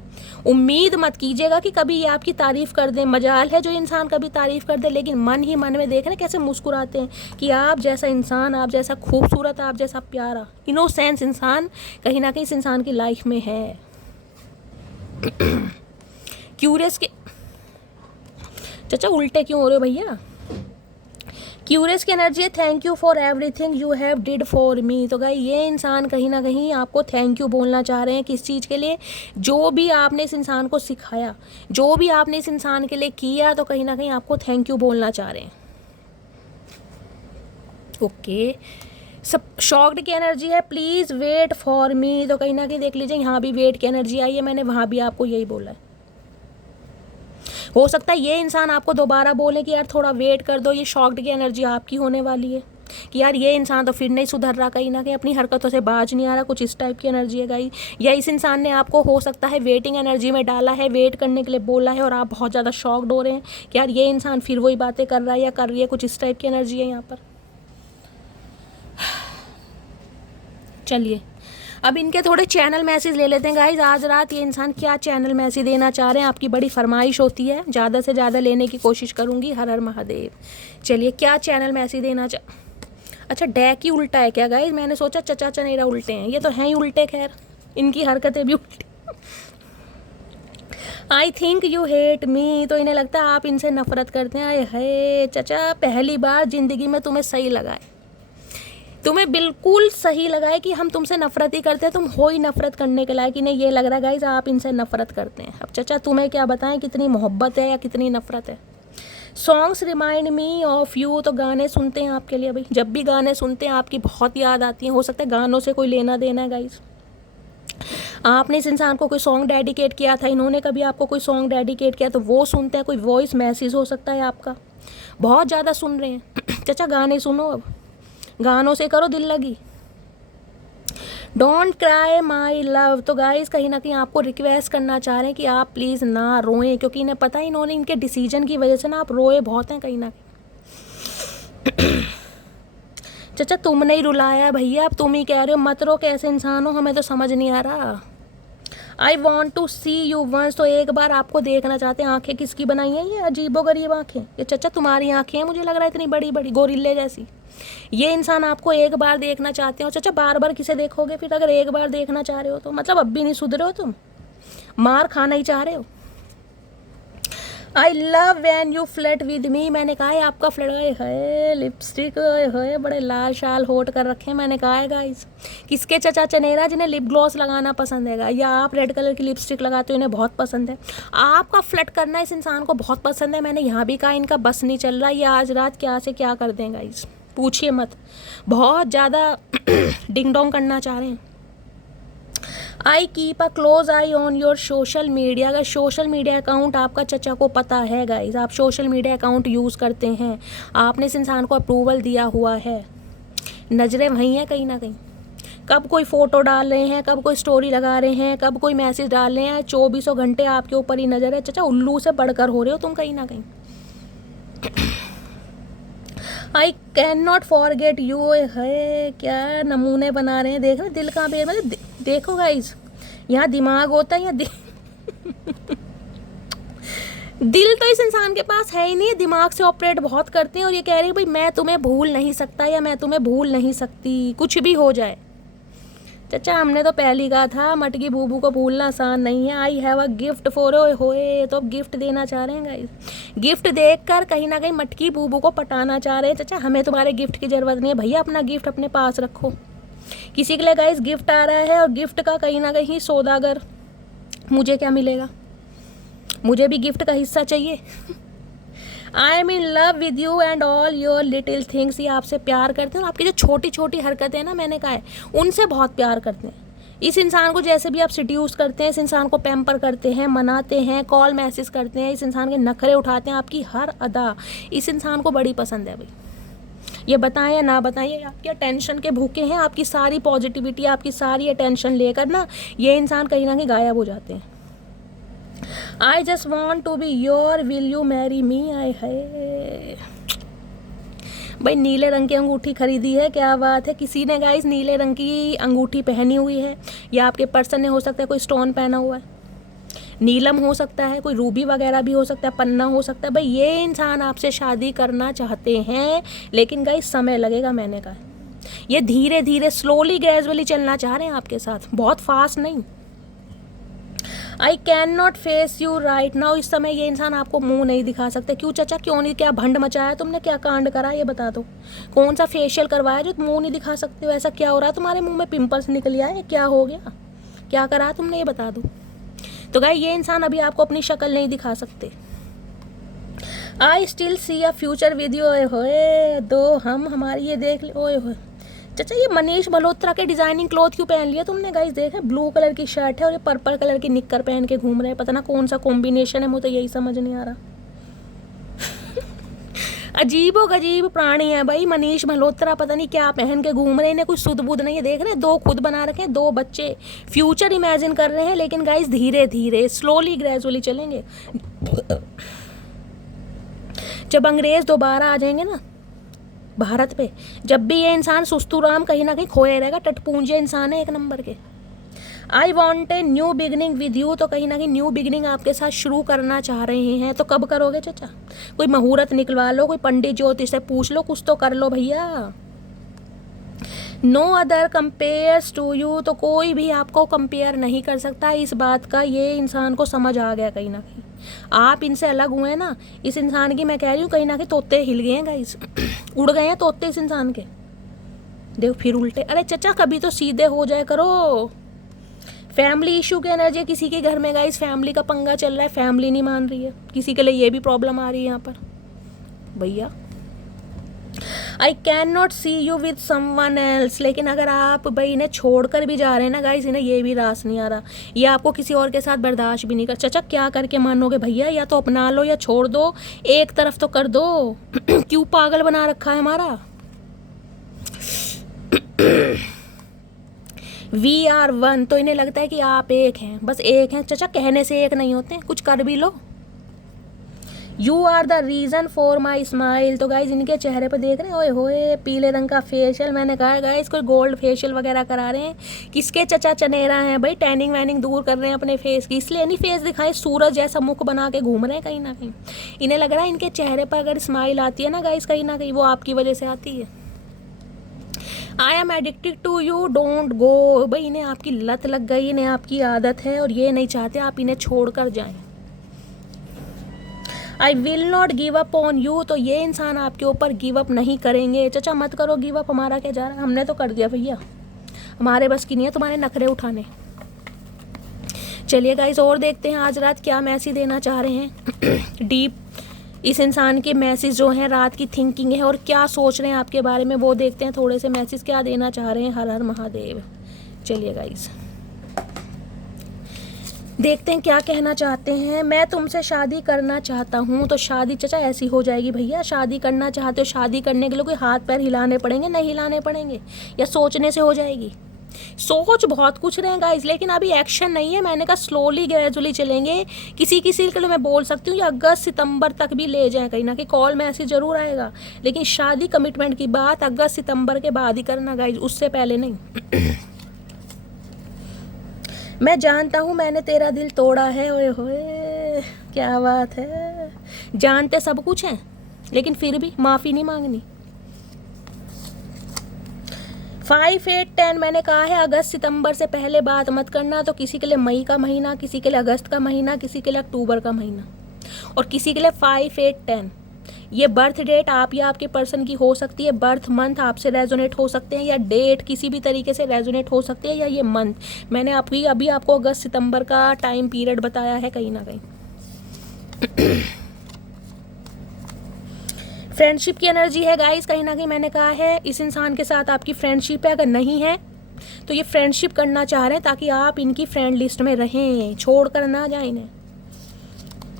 उम्मीद मत कीजिएगा कि कभी ये आपकी तारीफ़ कर दें, मजाल है जो इंसान कभी तारीफ़ कर दे, लेकिन मन ही मन में देख रहे कैसे मुस्कुराते हैं कि आप जैसा इंसान, आप जैसा खूबसूरत, आप जैसा प्यारा इनोसेंस इंसान कहीं ना कहीं इस इंसान की लाइफ में है। क्यूरियस के चाचा उल्टे क्यों हो रहे हो भैया? क्यूरियस की एनर्जी है thank you for everything you have did for me. तो गाइस ये इंसान कहीं ना कहीं आपको थैंक यू बोलना चाह रहे हैं। किस चीज़ के लिए? जो भी आपने इस इंसान को सिखाया, जो भी आपने इस इंसान के लिए किया, तो कहीं ना कहीं आपको थैंक यू बोलना चाह रहे हैं। ओके, सब शॉक्ड की एनर्जी है प्लीज़ वेट फॉर मी। तो कहीं ना कहीं देख लीजिए यहाँ भी वेट की एनर्जी आई है, मैंने वहाँ भी आपको यही बोला है। हो सकता है ये इंसान आपको दोबारा बोले कि यार थोड़ा वेट कर दो। ये शॉक्ड की एनर्जी आपकी होने वाली है कि यार ये इंसान तो फिर नहीं सुधर रहा, कहीं ना कहीं अपनी हरकतों से बाज नहीं आ रहा, कुछ इस टाइप की एनर्जी है गाइस। या इस इंसान ने आपको हो सकता है वेटिंग एनर्जी में डाला है, वेट करने के लिए बोला है और आप बहुत ज़्यादा शॉक्ड हो रहे हैं कि यार ये इंसान फिर वही बातें कर रहा है या कर रही है, कुछ इस टाइप की एनर्जी है यहाँ पर। चलिए अब इनके थोड़े चैनल मैसेज ले लेते हैं गाइज। आज रात ये इंसान क्या चैनल मैसेज देना चाह रहे हैं? आपकी बड़ी फरमाइश होती है, ज़्यादा से ज़्यादा लेने की कोशिश करूँगी। हर हर महादेव। चलिए क्या चैनल मैसेज देना अच्छा डैक ही उल्टा है क्या गाइज? मैंने सोचा चचा चनेरा उल्टे हैं, ये तो हैं ही उल्टे। खैर इनकी हरकतें भी उल्टी। I think you hate me. तो इन्हें लगता है आप इनसे नफरत करते हैं। आए है चचा, पहली बार ज़िंदगी में तुम्हें सही लगाए, तुम्हें बिल्कुल सही लगा है कि हम तुमसे नफरत ही करते हैं, तुम हो ही नफरत करने के लायक। इन्हें ये लग रहा है गाइज आप इनसे नफरत करते हैं। अब चचा तुम्हें क्या बताएं कितनी मोहब्बत है या कितनी नफरत है। Songs remind me of you. तो गाने सुनते हैं आपके लिए भाई, जब भी गाने सुनते हैं आपकी बहुत याद आती है। हो सकता है गानों से कोई लेना देना है गाइज। आपने इस इंसान को कोई सॉन्ग डेडिकेट किया था, इन्होंने कभी आपको कोई सॉन्ग डेडिकेट किया, तो वो सुनते हैं। कोई वॉइस मैसेज हो सकता है आपका, बहुत ज़्यादा सुन रहे हैं। चचा गाने सुनो, अब गानों से करो दिल लगी। Don't cry my love. तो गाइस कहीं ना कहीं आपको रिक्वेस्ट करना चाह रहे हैं कि आप प्लीज़ ना रोएं, क्योंकि इन्हें पता है इन्होंने इनके डिसीजन की वजह से ना आप रोए बहुत हैं कहीं ना कहीं। चचा तुम नहीं रुलाया भैया, अब तुम ही कह रहे हो मत रो। कैसे इंसान हो, हमें तो समझ नहीं आ रहा। I want to see you once. तो एक बार आपको देखना चाहते हैं। आंखें किसकी बनाई हैं ये अजीबोगरीब आंखें? ये चचा तुम्हारी आंखें हैं, मुझे लग रहा है इतनी बड़ी बड़ी गोरिल्ले जैसी। ये इंसान आपको एक बार देखना चाहते हो। चचा बार बार किसे देखोगे फिर? अगर एक बार देखना चाह रहे हो तो मतलब अब भी नहीं सुधरे हो तुम, मार खाना ही चाह रहे हो। I love when you flirt with me. मैंने कहा है आपका फ्लर्ट है, लिपस्टिक है, बड़े लाल शाल होट कर रखे हैं। मैंने कहा है गाइस, किसके चचा चनेरा जिन्हें लिप ग्लॉस लगाना पसंद है, या आप रेड कलर की लिपस्टिक लगाते हो इन्हें बहुत पसंद है। आपका फ्लर्ट करना इस इंसान को बहुत पसंद है। मैंने यहाँ भी कहा इनका बस नहीं चल रहा, ये आज रात क्या से क्या कर दें गाइस, पूछिए मत। बहुत ज़्यादा डिंग डोंग करना चाह रहे हैं। I keep a close I on your social media. अगर सोशल मीडिया अकाउंट आपका चचा को पता है गाइज, आप सोशल मीडिया अकाउंट यूज़ करते हैं, आपने इस इंसान को अप्रूवल दिया हुआ है, नज़रें वहीं हैं कहीं ना कहीं। कब कोई फ़ोटो डाल रहे हैं, कब कोई स्टोरी लगा रहे हैं, कब कोई मैसेज डाल रहे हैं, 24 घंटे आपके ऊपर ही नज़र है। चचा उल्लू से बढ़कर हो रहे हो तुम कहीं ना कहीं। आई कैन नॉट फॉरगेट यू। है क्या नमूने बना रहे हैं, देख रहे दिल का बेर मतलब देखो गाइज, यहाँ दिमाग होता है या दिल तो इस इंसान के पास है ही नहीं है, दिमाग से ऑपरेट बहुत करते हैं और ये कह रहे हैं भाई मैं तुम्हें भूल नहीं सकता या मैं तुम्हें भूल नहीं सकती, कुछ भी हो जाए। चचा हमने तो पहले ही कहा था मटकी बूबू को भूलना आसान नहीं है। I have a gift for होए, तो अब गिफ्ट देना चाह रहे हैं गाइस। गिफ्ट देखकर कहीं ना कहीं मटकी बूबू को पटाना चाह रहे हैं। चचा हमें तुम्हारे गिफ्ट की ज़रूरत नहीं है भैया, अपना गिफ्ट अपने पास रखो। किसी के लिए गाइस गिफ्ट आ रहा है और गिफ्ट का कहीं ना कहीं सौदागर, मुझे क्या मिलेगा, मुझे भी गिफ्ट का हिस्सा चाहिए। I am in love with you and all your little things. ये आपसे प्यार करते हैं और आपकी जो छोटी छोटी हरकतें हैं ना, मैंने कहा है उनसे बहुत प्यार करते हैं। इस इंसान को जैसे भी आप सिड्यूस करते हैं, इस इंसान को पैम्पर करते हैं, मनाते हैं, कॉल मैसेज करते हैं, इस इंसान के नखरे उठाते हैं, आपकी हर अदा इस इंसान को बड़ी पसंद है भाई। ये बताएं या ना बताएं, ये आपके अटेंशन के भूखे हैं। आपकी सारी पॉजिटिविटी, आपकी सारी अटेंशन लेकर ना ये इंसान कहीं ना कहीं गायब हो जाते हैं। I just want to be your, will you marry me. आई है भाई, नीले रंग की अंगूठी खरीदी है, क्या बात है। किसी ने गाइस नीले रंग की अंगूठी पहनी हुई है, या आपके पर्सन ने हो सकता है कोई स्टोन पहना हुआ है, नीलम हो सकता है, कोई रूबी वगैरह भी हो सकता है, पन्ना हो सकता है। भाई ये इंसान आपसे शादी करना चाहते हैं, लेकिन गाइस समय लगेगा। मैंने कहा ये धीरे धीरे स्लोली ग्रेजुअली चलना चाह रहे हैं आपके साथ, बहुत फास्ट नहीं। आई can not face you right now. इस समय ये इंसान आपको मुंह नहीं दिखा सकते। क्यों चचा, क्यों नहीं, क्या भंड मचाया तुमने, क्या कांड करा ये बता दो। कौन सा फेशियल करवाया जो मुंह नहीं दिखा सकते हो, ऐसा क्या हो रहा है तुम्हारे मुंह में, पिंपल्स निकल आए, क्या हो गया, क्या करा तुमने ये बता दो। तो गाइस ये इंसान अभी आपको अपनी शक्ल नहीं दिखा सकते। I still see a future with you. ओए होए दो हम हमारी ये देख ले। ओए होए चाचा, ये मनीष मल्होत्रा के डिजाइनिंग क्लॉथ क्यों पहन लिया तुमने गाइस। देखे ब्लू कलर की शर्ट है और ये पर्पल कलर की निक्कर पहन के घूम रहे हैं, पता ना कौन सा कॉम्बिनेशन है, मुझे तो यही समझ नहीं आ रहा। अजीबो गजीब प्राणी है भाई मनीष मल्होत्रा, पता नहीं क्या पहन के घूम रहे हैं, इन्हें कुछ सुध बुध नहीं है। देख रहे हैं दो खुद बना रखे हैं, दो बच्चे, फ्यूचर इमेजिन कर रहे हैं, लेकिन गाइस धीरे धीरे स्लोली ग्रेजुअली चलेंगे। जब अंग्रेज दोबारा आ जाएंगे ना भारत पे, जब भी ये इंसान सुस्तूराम कहीं ना कहीं खोए रहेगा। टटपूंजे इंसान है एक नंबर के। I want a new beginning with you, तो कहीं ना कहीं न्यू बिगनिंग आपके साथ शुरू करना चाह रहे हैं। तो कब करोगे चाचा, कोई मुहूर्त निकलवा लो, कोई पंडित ज्योतिष से पूछ लो, कुछ तो कर लो भैया। No other compares to you, तो कोई भी आपको कंपेयर नहीं कर सकता। इस बात का ये इंसान को समझ आ गया कहीं ना कहीं। आप इनसे अलग हुए हैं ना, इस इंसान की मैं कह रही हूँ कहीं ना कहीं तोते हिल गए हैं गाइस, उड़ गए हैं तोते इस इंसान के। देखो फिर उल्टे। अरे चचा कभी तो सीधे हो जाए करो। फैमिली इशू की एनर्जी किसी के घर में गाइस, फैमिली का पंगा चल रहा है, फैमिली नहीं मान रही है, किसी के लिए ये भी प्रॉब्लम आ रही है यहाँ पर भैया। I can not see you with someone else, लेकिन अगर आप भाई इन्हें छोड़कर भी जा रहे हैं ना गाइस, इन्हें ये भी रास नहीं आ रहा, ये आपको किसी और के साथ बर्दाश्त भी नहीं कर। चाचा क्या करके मानोगे भैया, या तो अपना लो या छोड़ दो, एक तरफ तो कर दो। क्यों पागल बना रखा है हमारा। वी आर वन, तो इन्हें लगता है कि आप एक हैं, बस एक हैं। चाचा कहने से एक नहीं होते, कुछ कर भी लो। You are the reason for my smile, तो गाइज इनके चेहरे पर देख रहे हैं, ओए होए पीले रंग का फेशियल। मैंने कहा गाइज कोई गोल्ड फेशियल वगैरह करा रहे हैं, किसके चचा चनेरा हैं भाई, टैनिंग वैनिंग दूर कर रहे हैं अपने फेस की, इसलिए नहीं फेस दिखाए, सूरज जैसा मुख बना के घूम रहे हैं कहीं ना कहीं। इन्हें लग रहा है इनके चेहरे पर अगर स्माइल आती है ना गाइज, कहीं ना कहीं वो आपकी वजह से आती है। I am addicted to you don't go, भाई इन्हें आपकी लत लग गई, इन्हें आपकी आदत है और ये नहीं चाहते आप इन्हें छोड़ कर जाएं। I will not give up on you, तो ये इंसान आपके ऊपर गिव अप नहीं करेंगे। चाचा मत करो गिव अप, हमारा क्या जा रहा है, हमने तो कर दिया भैया, हमारे बस की नहीं है तुम्हारे नखरे उठाने। चलिए गाइस और देखते हैं आज रात क्या मैसेज देना चाह रहे हैं। डीप इस इंसान के मैसेज जो हैं, रात की थिंकिंग है और क्या सोच रहे हैं आपके बारे में, वो देखते हैं। थोड़े से मैसेज क्या देना चाह रहे हैं। हर हर महादेव। चलिए गाइस। देखते हैं क्या कहना चाहते हैं। मैं तुमसे शादी करना चाहता हूँ। तो शादी चाचा ऐसी हो जाएगी भैया। शादी करना चाहते हो, शादी करने के लिए कोई हाथ पैर हिलाने पड़ेंगे? नहीं हिलाने पड़ेंगे, या सोचने से हो जाएगी? सोच बहुत कुछ रहे गाइस, लेकिन अभी एक्शन नहीं है। मैंने कहा स्लोली ग्रेजुअली चलेंगे। किसी किसी के लिए मैं बोल सकती हूँ ये अगस्त सितंबर तक भी ले जाएं, कहीं ना कहीं कॉल मैसेज जरूर आएगा, लेकिन शादी कमिटमेंट की बात अगस्त सितंबर के बाद ही करना गाइस, उससे पहले नहीं। मैं जानता हूँ मैंने तेरा दिल तोड़ा है। ओए होए क्या बात है। जानते सब कुछ हैं, लेकिन फिर भी माफ़ी नहीं मांगनी। 5, 8, 10 मैंने कहा है अगस्त सितंबर से पहले बात मत करना। तो किसी के लिए मई का महीना, किसी के लिए अगस्त का महीना, किसी के लिए अक्टूबर का महीना, और किसी के लिए 5, 8, 10। ये बर्थ डेट आप या आपके पर्सन की हो सकती है, बर्थ मंथ आपसे रेजोनेट हो सकते हैं, या डेट किसी भी तरीके से रेजोनेट हो सकती है, या ये मंथ। मैंने अभी आपको अगस्त सितंबर का टाइम पीरियड बताया है कहीं ना कहीं। फ्रेंडशिप की एनर्जी है गाइस, कहीं ना कहीं मैंने कहा है इस इंसान के साथ आपकी फ्रेंडशिप है। अगर नहीं है तो ये फ्रेंडशिप करना चाह रहे हैं ताकि आप इनकी फ्रेंड लिस्ट में रहें, छोड़ कर ना जाए इन्हें,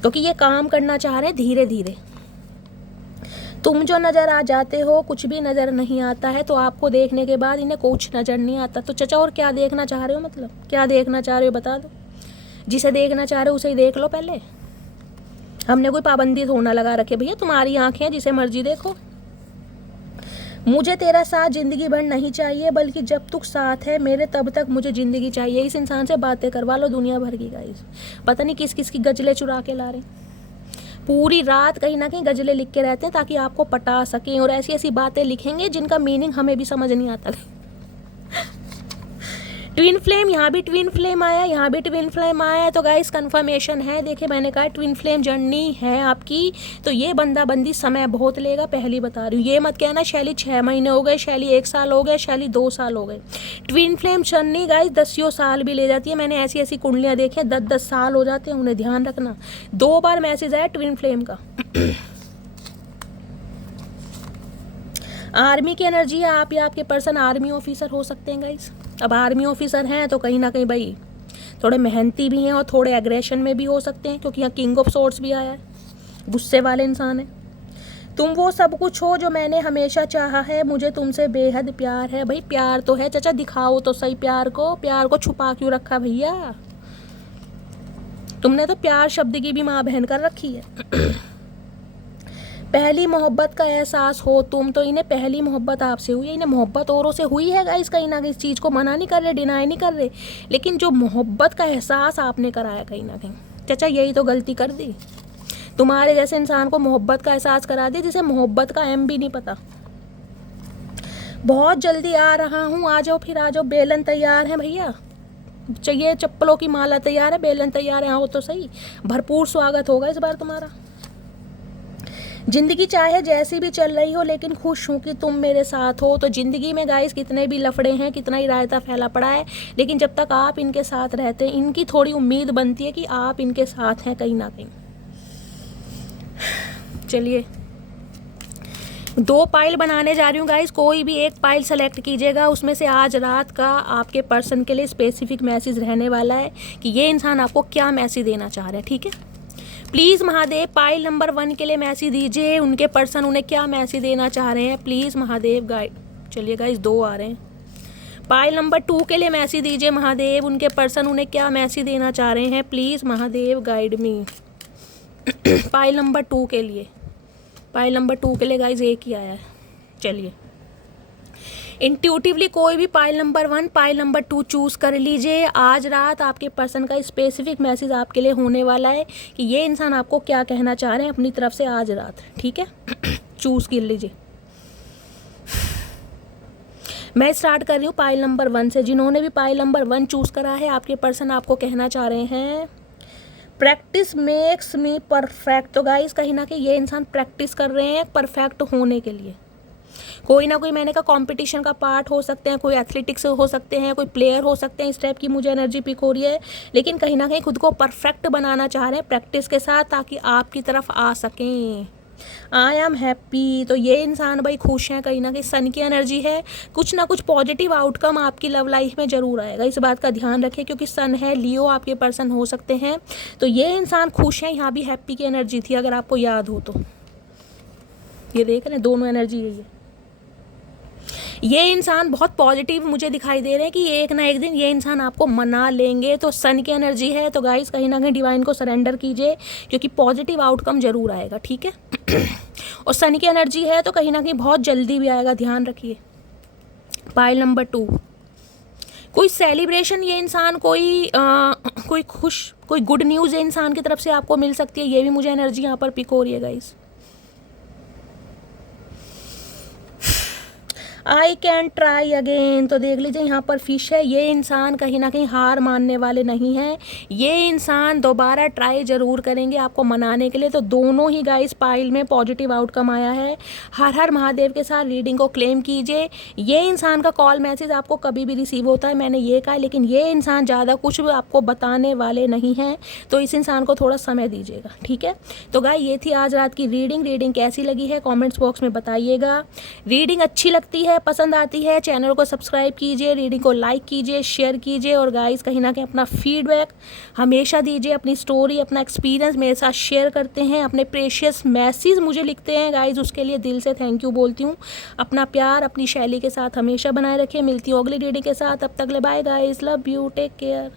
क्योंकि ये काम करना चाह रहे हैं धीरे धीरे। तुम जो नज़र आ जाते हो कुछ भी नज़र नहीं आता है, तो आपको देखने के बाद इन्हें कुछ नज़र नहीं आता। तो चचा और क्या देखना चाह रहे हो, मतलब क्या देखना चाह रहे हो बता दो। जिसे देखना चाह रहे हो उसे ही देख लो पहले। हमने कोई पाबंदी थोड़ा लगा रखे भैया, तुम्हारी आंखें जिसे मर्जी देखो। मुझे तेरा साथ ज़िंदगी भर नहीं चाहिए, बल्कि जब तक साथ है मेरे तब तक मुझे ज़िंदगी चाहिए। इस इंसान से बातें करवा लो दुनिया भर की गाइस, पता नहीं किस किस की गजलें चुरा के ला रहे हैं। पूरी रात कहीं ना कहीं गजलें लिख के रहते हैं ताकि आपको पटा सकें, और ऐसी ऐसी बातें लिखेंगे जिनका मीनिंग हमें भी समझ नहीं आता। ट्विन फ्लेम, यहाँ भी ट्विन फ्लेम आया, यहाँ भी ट्विन फ्लेम आया। तो गाइस कंफर्मेशन है, देखिए मैंने कहा ट्विन फ्लेम जर्नी है आपकी। तो ये बंदा बंदी समय बहुत लेगा, पहली बता रही हूँ। ये मत कहना शैली 6 महीने हो गए, शैली 1 साल हो गए, शैली 2 साल हो गए। ट्विन फ्लेम जर्नी गाइस 10 साल भी ले जाती है। मैंने ऐसी ऐसी कुंडलियाँ देखी हैं 10-10 साल हो जाते हैं, उन्हें ध्यान रखना। 2 बार मैसेज आया ट्विन फ्लेम का। आर्मी की एनर्जी है, आप या आपके पर्सन आर्मी ऑफिसर हो सकते हैं गाइस। अब आर्मी ऑफिसर हैं तो कहीं ना कहीं भाई थोड़े मेहनती भी हैं और थोड़े एग्रेशन में भी हो सकते हैं, क्योंकि यहाँ किंग ऑफ सोर्ड्स भी आया है, गुस्से वाले इंसान है। तुम वो सब कुछ हो जो मैंने हमेशा चाहा है, मुझे तुमसे बेहद प्यार है। भाई प्यार तो है चाचा, दिखाओ तो सही प्यार को छुपा क्यों रखा भैया। तुमने तो प्यार शब्द की भी माँ बहन कर रखी है। पहली मोहब्बत का एहसास हो तुम, तो इन्हें पहली मोहब्बत आपसे हुई है, इन्हें मोहब्बत औरों से हुई है गाइस। कहीं ना कहीं इस चीज़ को मना नहीं कर रहे, डिनाई नहीं कर रहे, लेकिन जो मोहब्बत का एहसास आपने कराया कहीं ना कहीं चाचा, यही तो गलती कर दी। तुम्हारे जैसे इंसान को मोहब्बत का एहसास करा दी जिसे मोहब्बत का एम भी नहीं पता। बहुत जल्दी आ रहा हूँ, आ जाओ फिर आ जाओ। बेलन तैयार है भैया, चाहिए चप्पलों की माला तैयार है, बेलन तैयार है, आओ तो सही। भरपूर स्वागत होगा इस बार तुम्हारा। ज़िंदगी चाहे जैसी भी चल रही हो, लेकिन खुश हूँ कि तुम मेरे साथ हो। तो ज़िंदगी में गाइस कितने भी लफड़े हैं, कितना ही रायता फैला पड़ा है, लेकिन जब तक आप इनके साथ रहते हैं, इनकी थोड़ी उम्मीद बनती है कि आप इनके साथ हैं कहीं ना कहीं। चलिए 2 पाइल बनाने जा रही हूँ गाइस, कोई भी एक पाइल सेलेक्ट कीजिएगा। उसमें से आज रात का आपके पर्सन के लिए स्पेसिफिक मैसेज रहने वाला है कि ये इंसान आपको क्या मैसेज देना चाह रहे हैं, ठीक है। प्लीज़ महादेव पाइल नंबर 1 के लिए मैसेज दीजिए, उनके पर्सन उन्हें क्या मैसेज देना चाह रहे हैं, प्लीज़ महादेव गाइड। चलिए गाइस 2 आ रहे हैं। पाइल नंबर 2 के लिए मैसेज दीजिए महादेव, उनके पर्सन उन्हें क्या मैसेज देना चाह रहे हैं, please Mahadev guide me. Pile number 2 के लिए, पाइल नंबर 2 के लिए गाइस 1 ही आया है। चलिए इंट्यूटिवली कोई भी pile number 1 pile number 2 choose कर लीजिए। आज रात आपके पर्सन का स्पेसिफिक मैसेज आपके लिए होने वाला है कि ये इंसान आपको क्या कहना चाह रहे हैं अपनी तरफ से आज रात, ठीक है। चूज़ कर लीजिए। मैं स्टार्ट कर रही हूँ पाइल नंबर 1 से। जिन्होंने भी पाइल नंबर 1 चूज़ करा है, आपके पर्सन आपको कहना चाह रहे हैं प्रैक्टिस मेक्स मी परफेक्ट। तो गाइस कहीं ना कहीं ये इंसान प्रैक्टिस कर रहे हैं परफेक्ट होने के लिए। कोई ना कोई मैंने कहा कंपटीशन का पार्ट हो सकते हैं, कोई एथलेटिक्स हो सकते हैं, कोई प्लेयर हो सकते हैं, इस टाइप की मुझे एनर्जी पिक हो रही है। लेकिन कहीं ना कहीं खुद को परफेक्ट बनाना चाह रहे हैं प्रैक्टिस के साथ, ताकि आपकी तरफ आ सकें। आई एम हैप्पी, तो ये इंसान भाई खुश हैं, कहीं ना कहीं सन की एनर्जी है, कुछ ना कुछ पॉजिटिव आउटकम आपकी लव लाइफ में ज़रूर आएगा, इस बात का ध्यान रखें, क्योंकि सन है, लियो आपके पर्सन हो सकते हैं। तो ये इंसान खुश हैं, यहाँ भी हैप्पी की एनर्जी थी अगर आपको याद हो तो, ये देख रहे हैं दोनों एनर्जी है। ये इंसान बहुत पॉजिटिव मुझे दिखाई दे रहे हैं कि एक ना एक दिन ये इंसान आपको मना लेंगे, तो सन की एनर्जी है। तो गाइस कहीं ना कहीं डिवाइन को सरेंडर कीजिए, क्योंकि पॉजिटिव आउटकम जरूर आएगा, ठीक है। और सन की एनर्जी है तो कहीं ना कहीं बहुत जल्दी भी आएगा, ध्यान रखिए। पाइल नंबर 2, कोई सेलिब्रेशन ये इंसान, कोई कोई गुड न्यूज़ ये इंसान की तरफ से आपको मिल सकती है, ये भी मुझे एनर्जी यहाँ पर पिक हो रही है guys. I can try again, तो देख लीजिए यहाँ पर फिश है। ये इंसान कहीं ना कहीं हार मानने वाले नहीं हैं, ये इंसान दोबारा ट्राई ज़रूर करेंगे आपको मनाने के लिए। तो दोनों ही गाइस पाइल में पॉजिटिव आउटकम आया है। हर हर महादेव के साथ रीडिंग को क्लेम कीजिए। ये इंसान का कॉल मैसेज आपको कभी भी रिसीव होता है, मैंने ये कहा, लेकिन ये इंसान ज़्यादा कुछ भी आपको बताने वाले नहीं हैं, तो इस इंसान को थोड़ा समय दीजिएगा, ठीक है। तो गाइस ये थी आज रात की रीडिंग कैसी लगी है कॉमेंट्स बॉक्स में बताइएगा। रीडिंग अच्छी लगती है, पसंद आती है, चैनल को सब्सक्राइब कीजिए, रीडिंग को लाइक कीजिए, शेयर कीजिए, और गाइस कहीं ना कहीं अपना फीडबैक हमेशा दीजिए, अपनी स्टोरी, अपना एक्सपीरियंस मेरे साथ शेयर करते हैं, अपने प्रेशियस मैसेज मुझे लिखते हैं गाइस, उसके लिए दिल से थैंक यू बोलती हूँ। अपना प्यार अपनी शैली के साथ हमेशा बनाए रखिए। मिलती हूँ अगली रीडिंग के साथ, तब तक ले bye guys, love you, take care.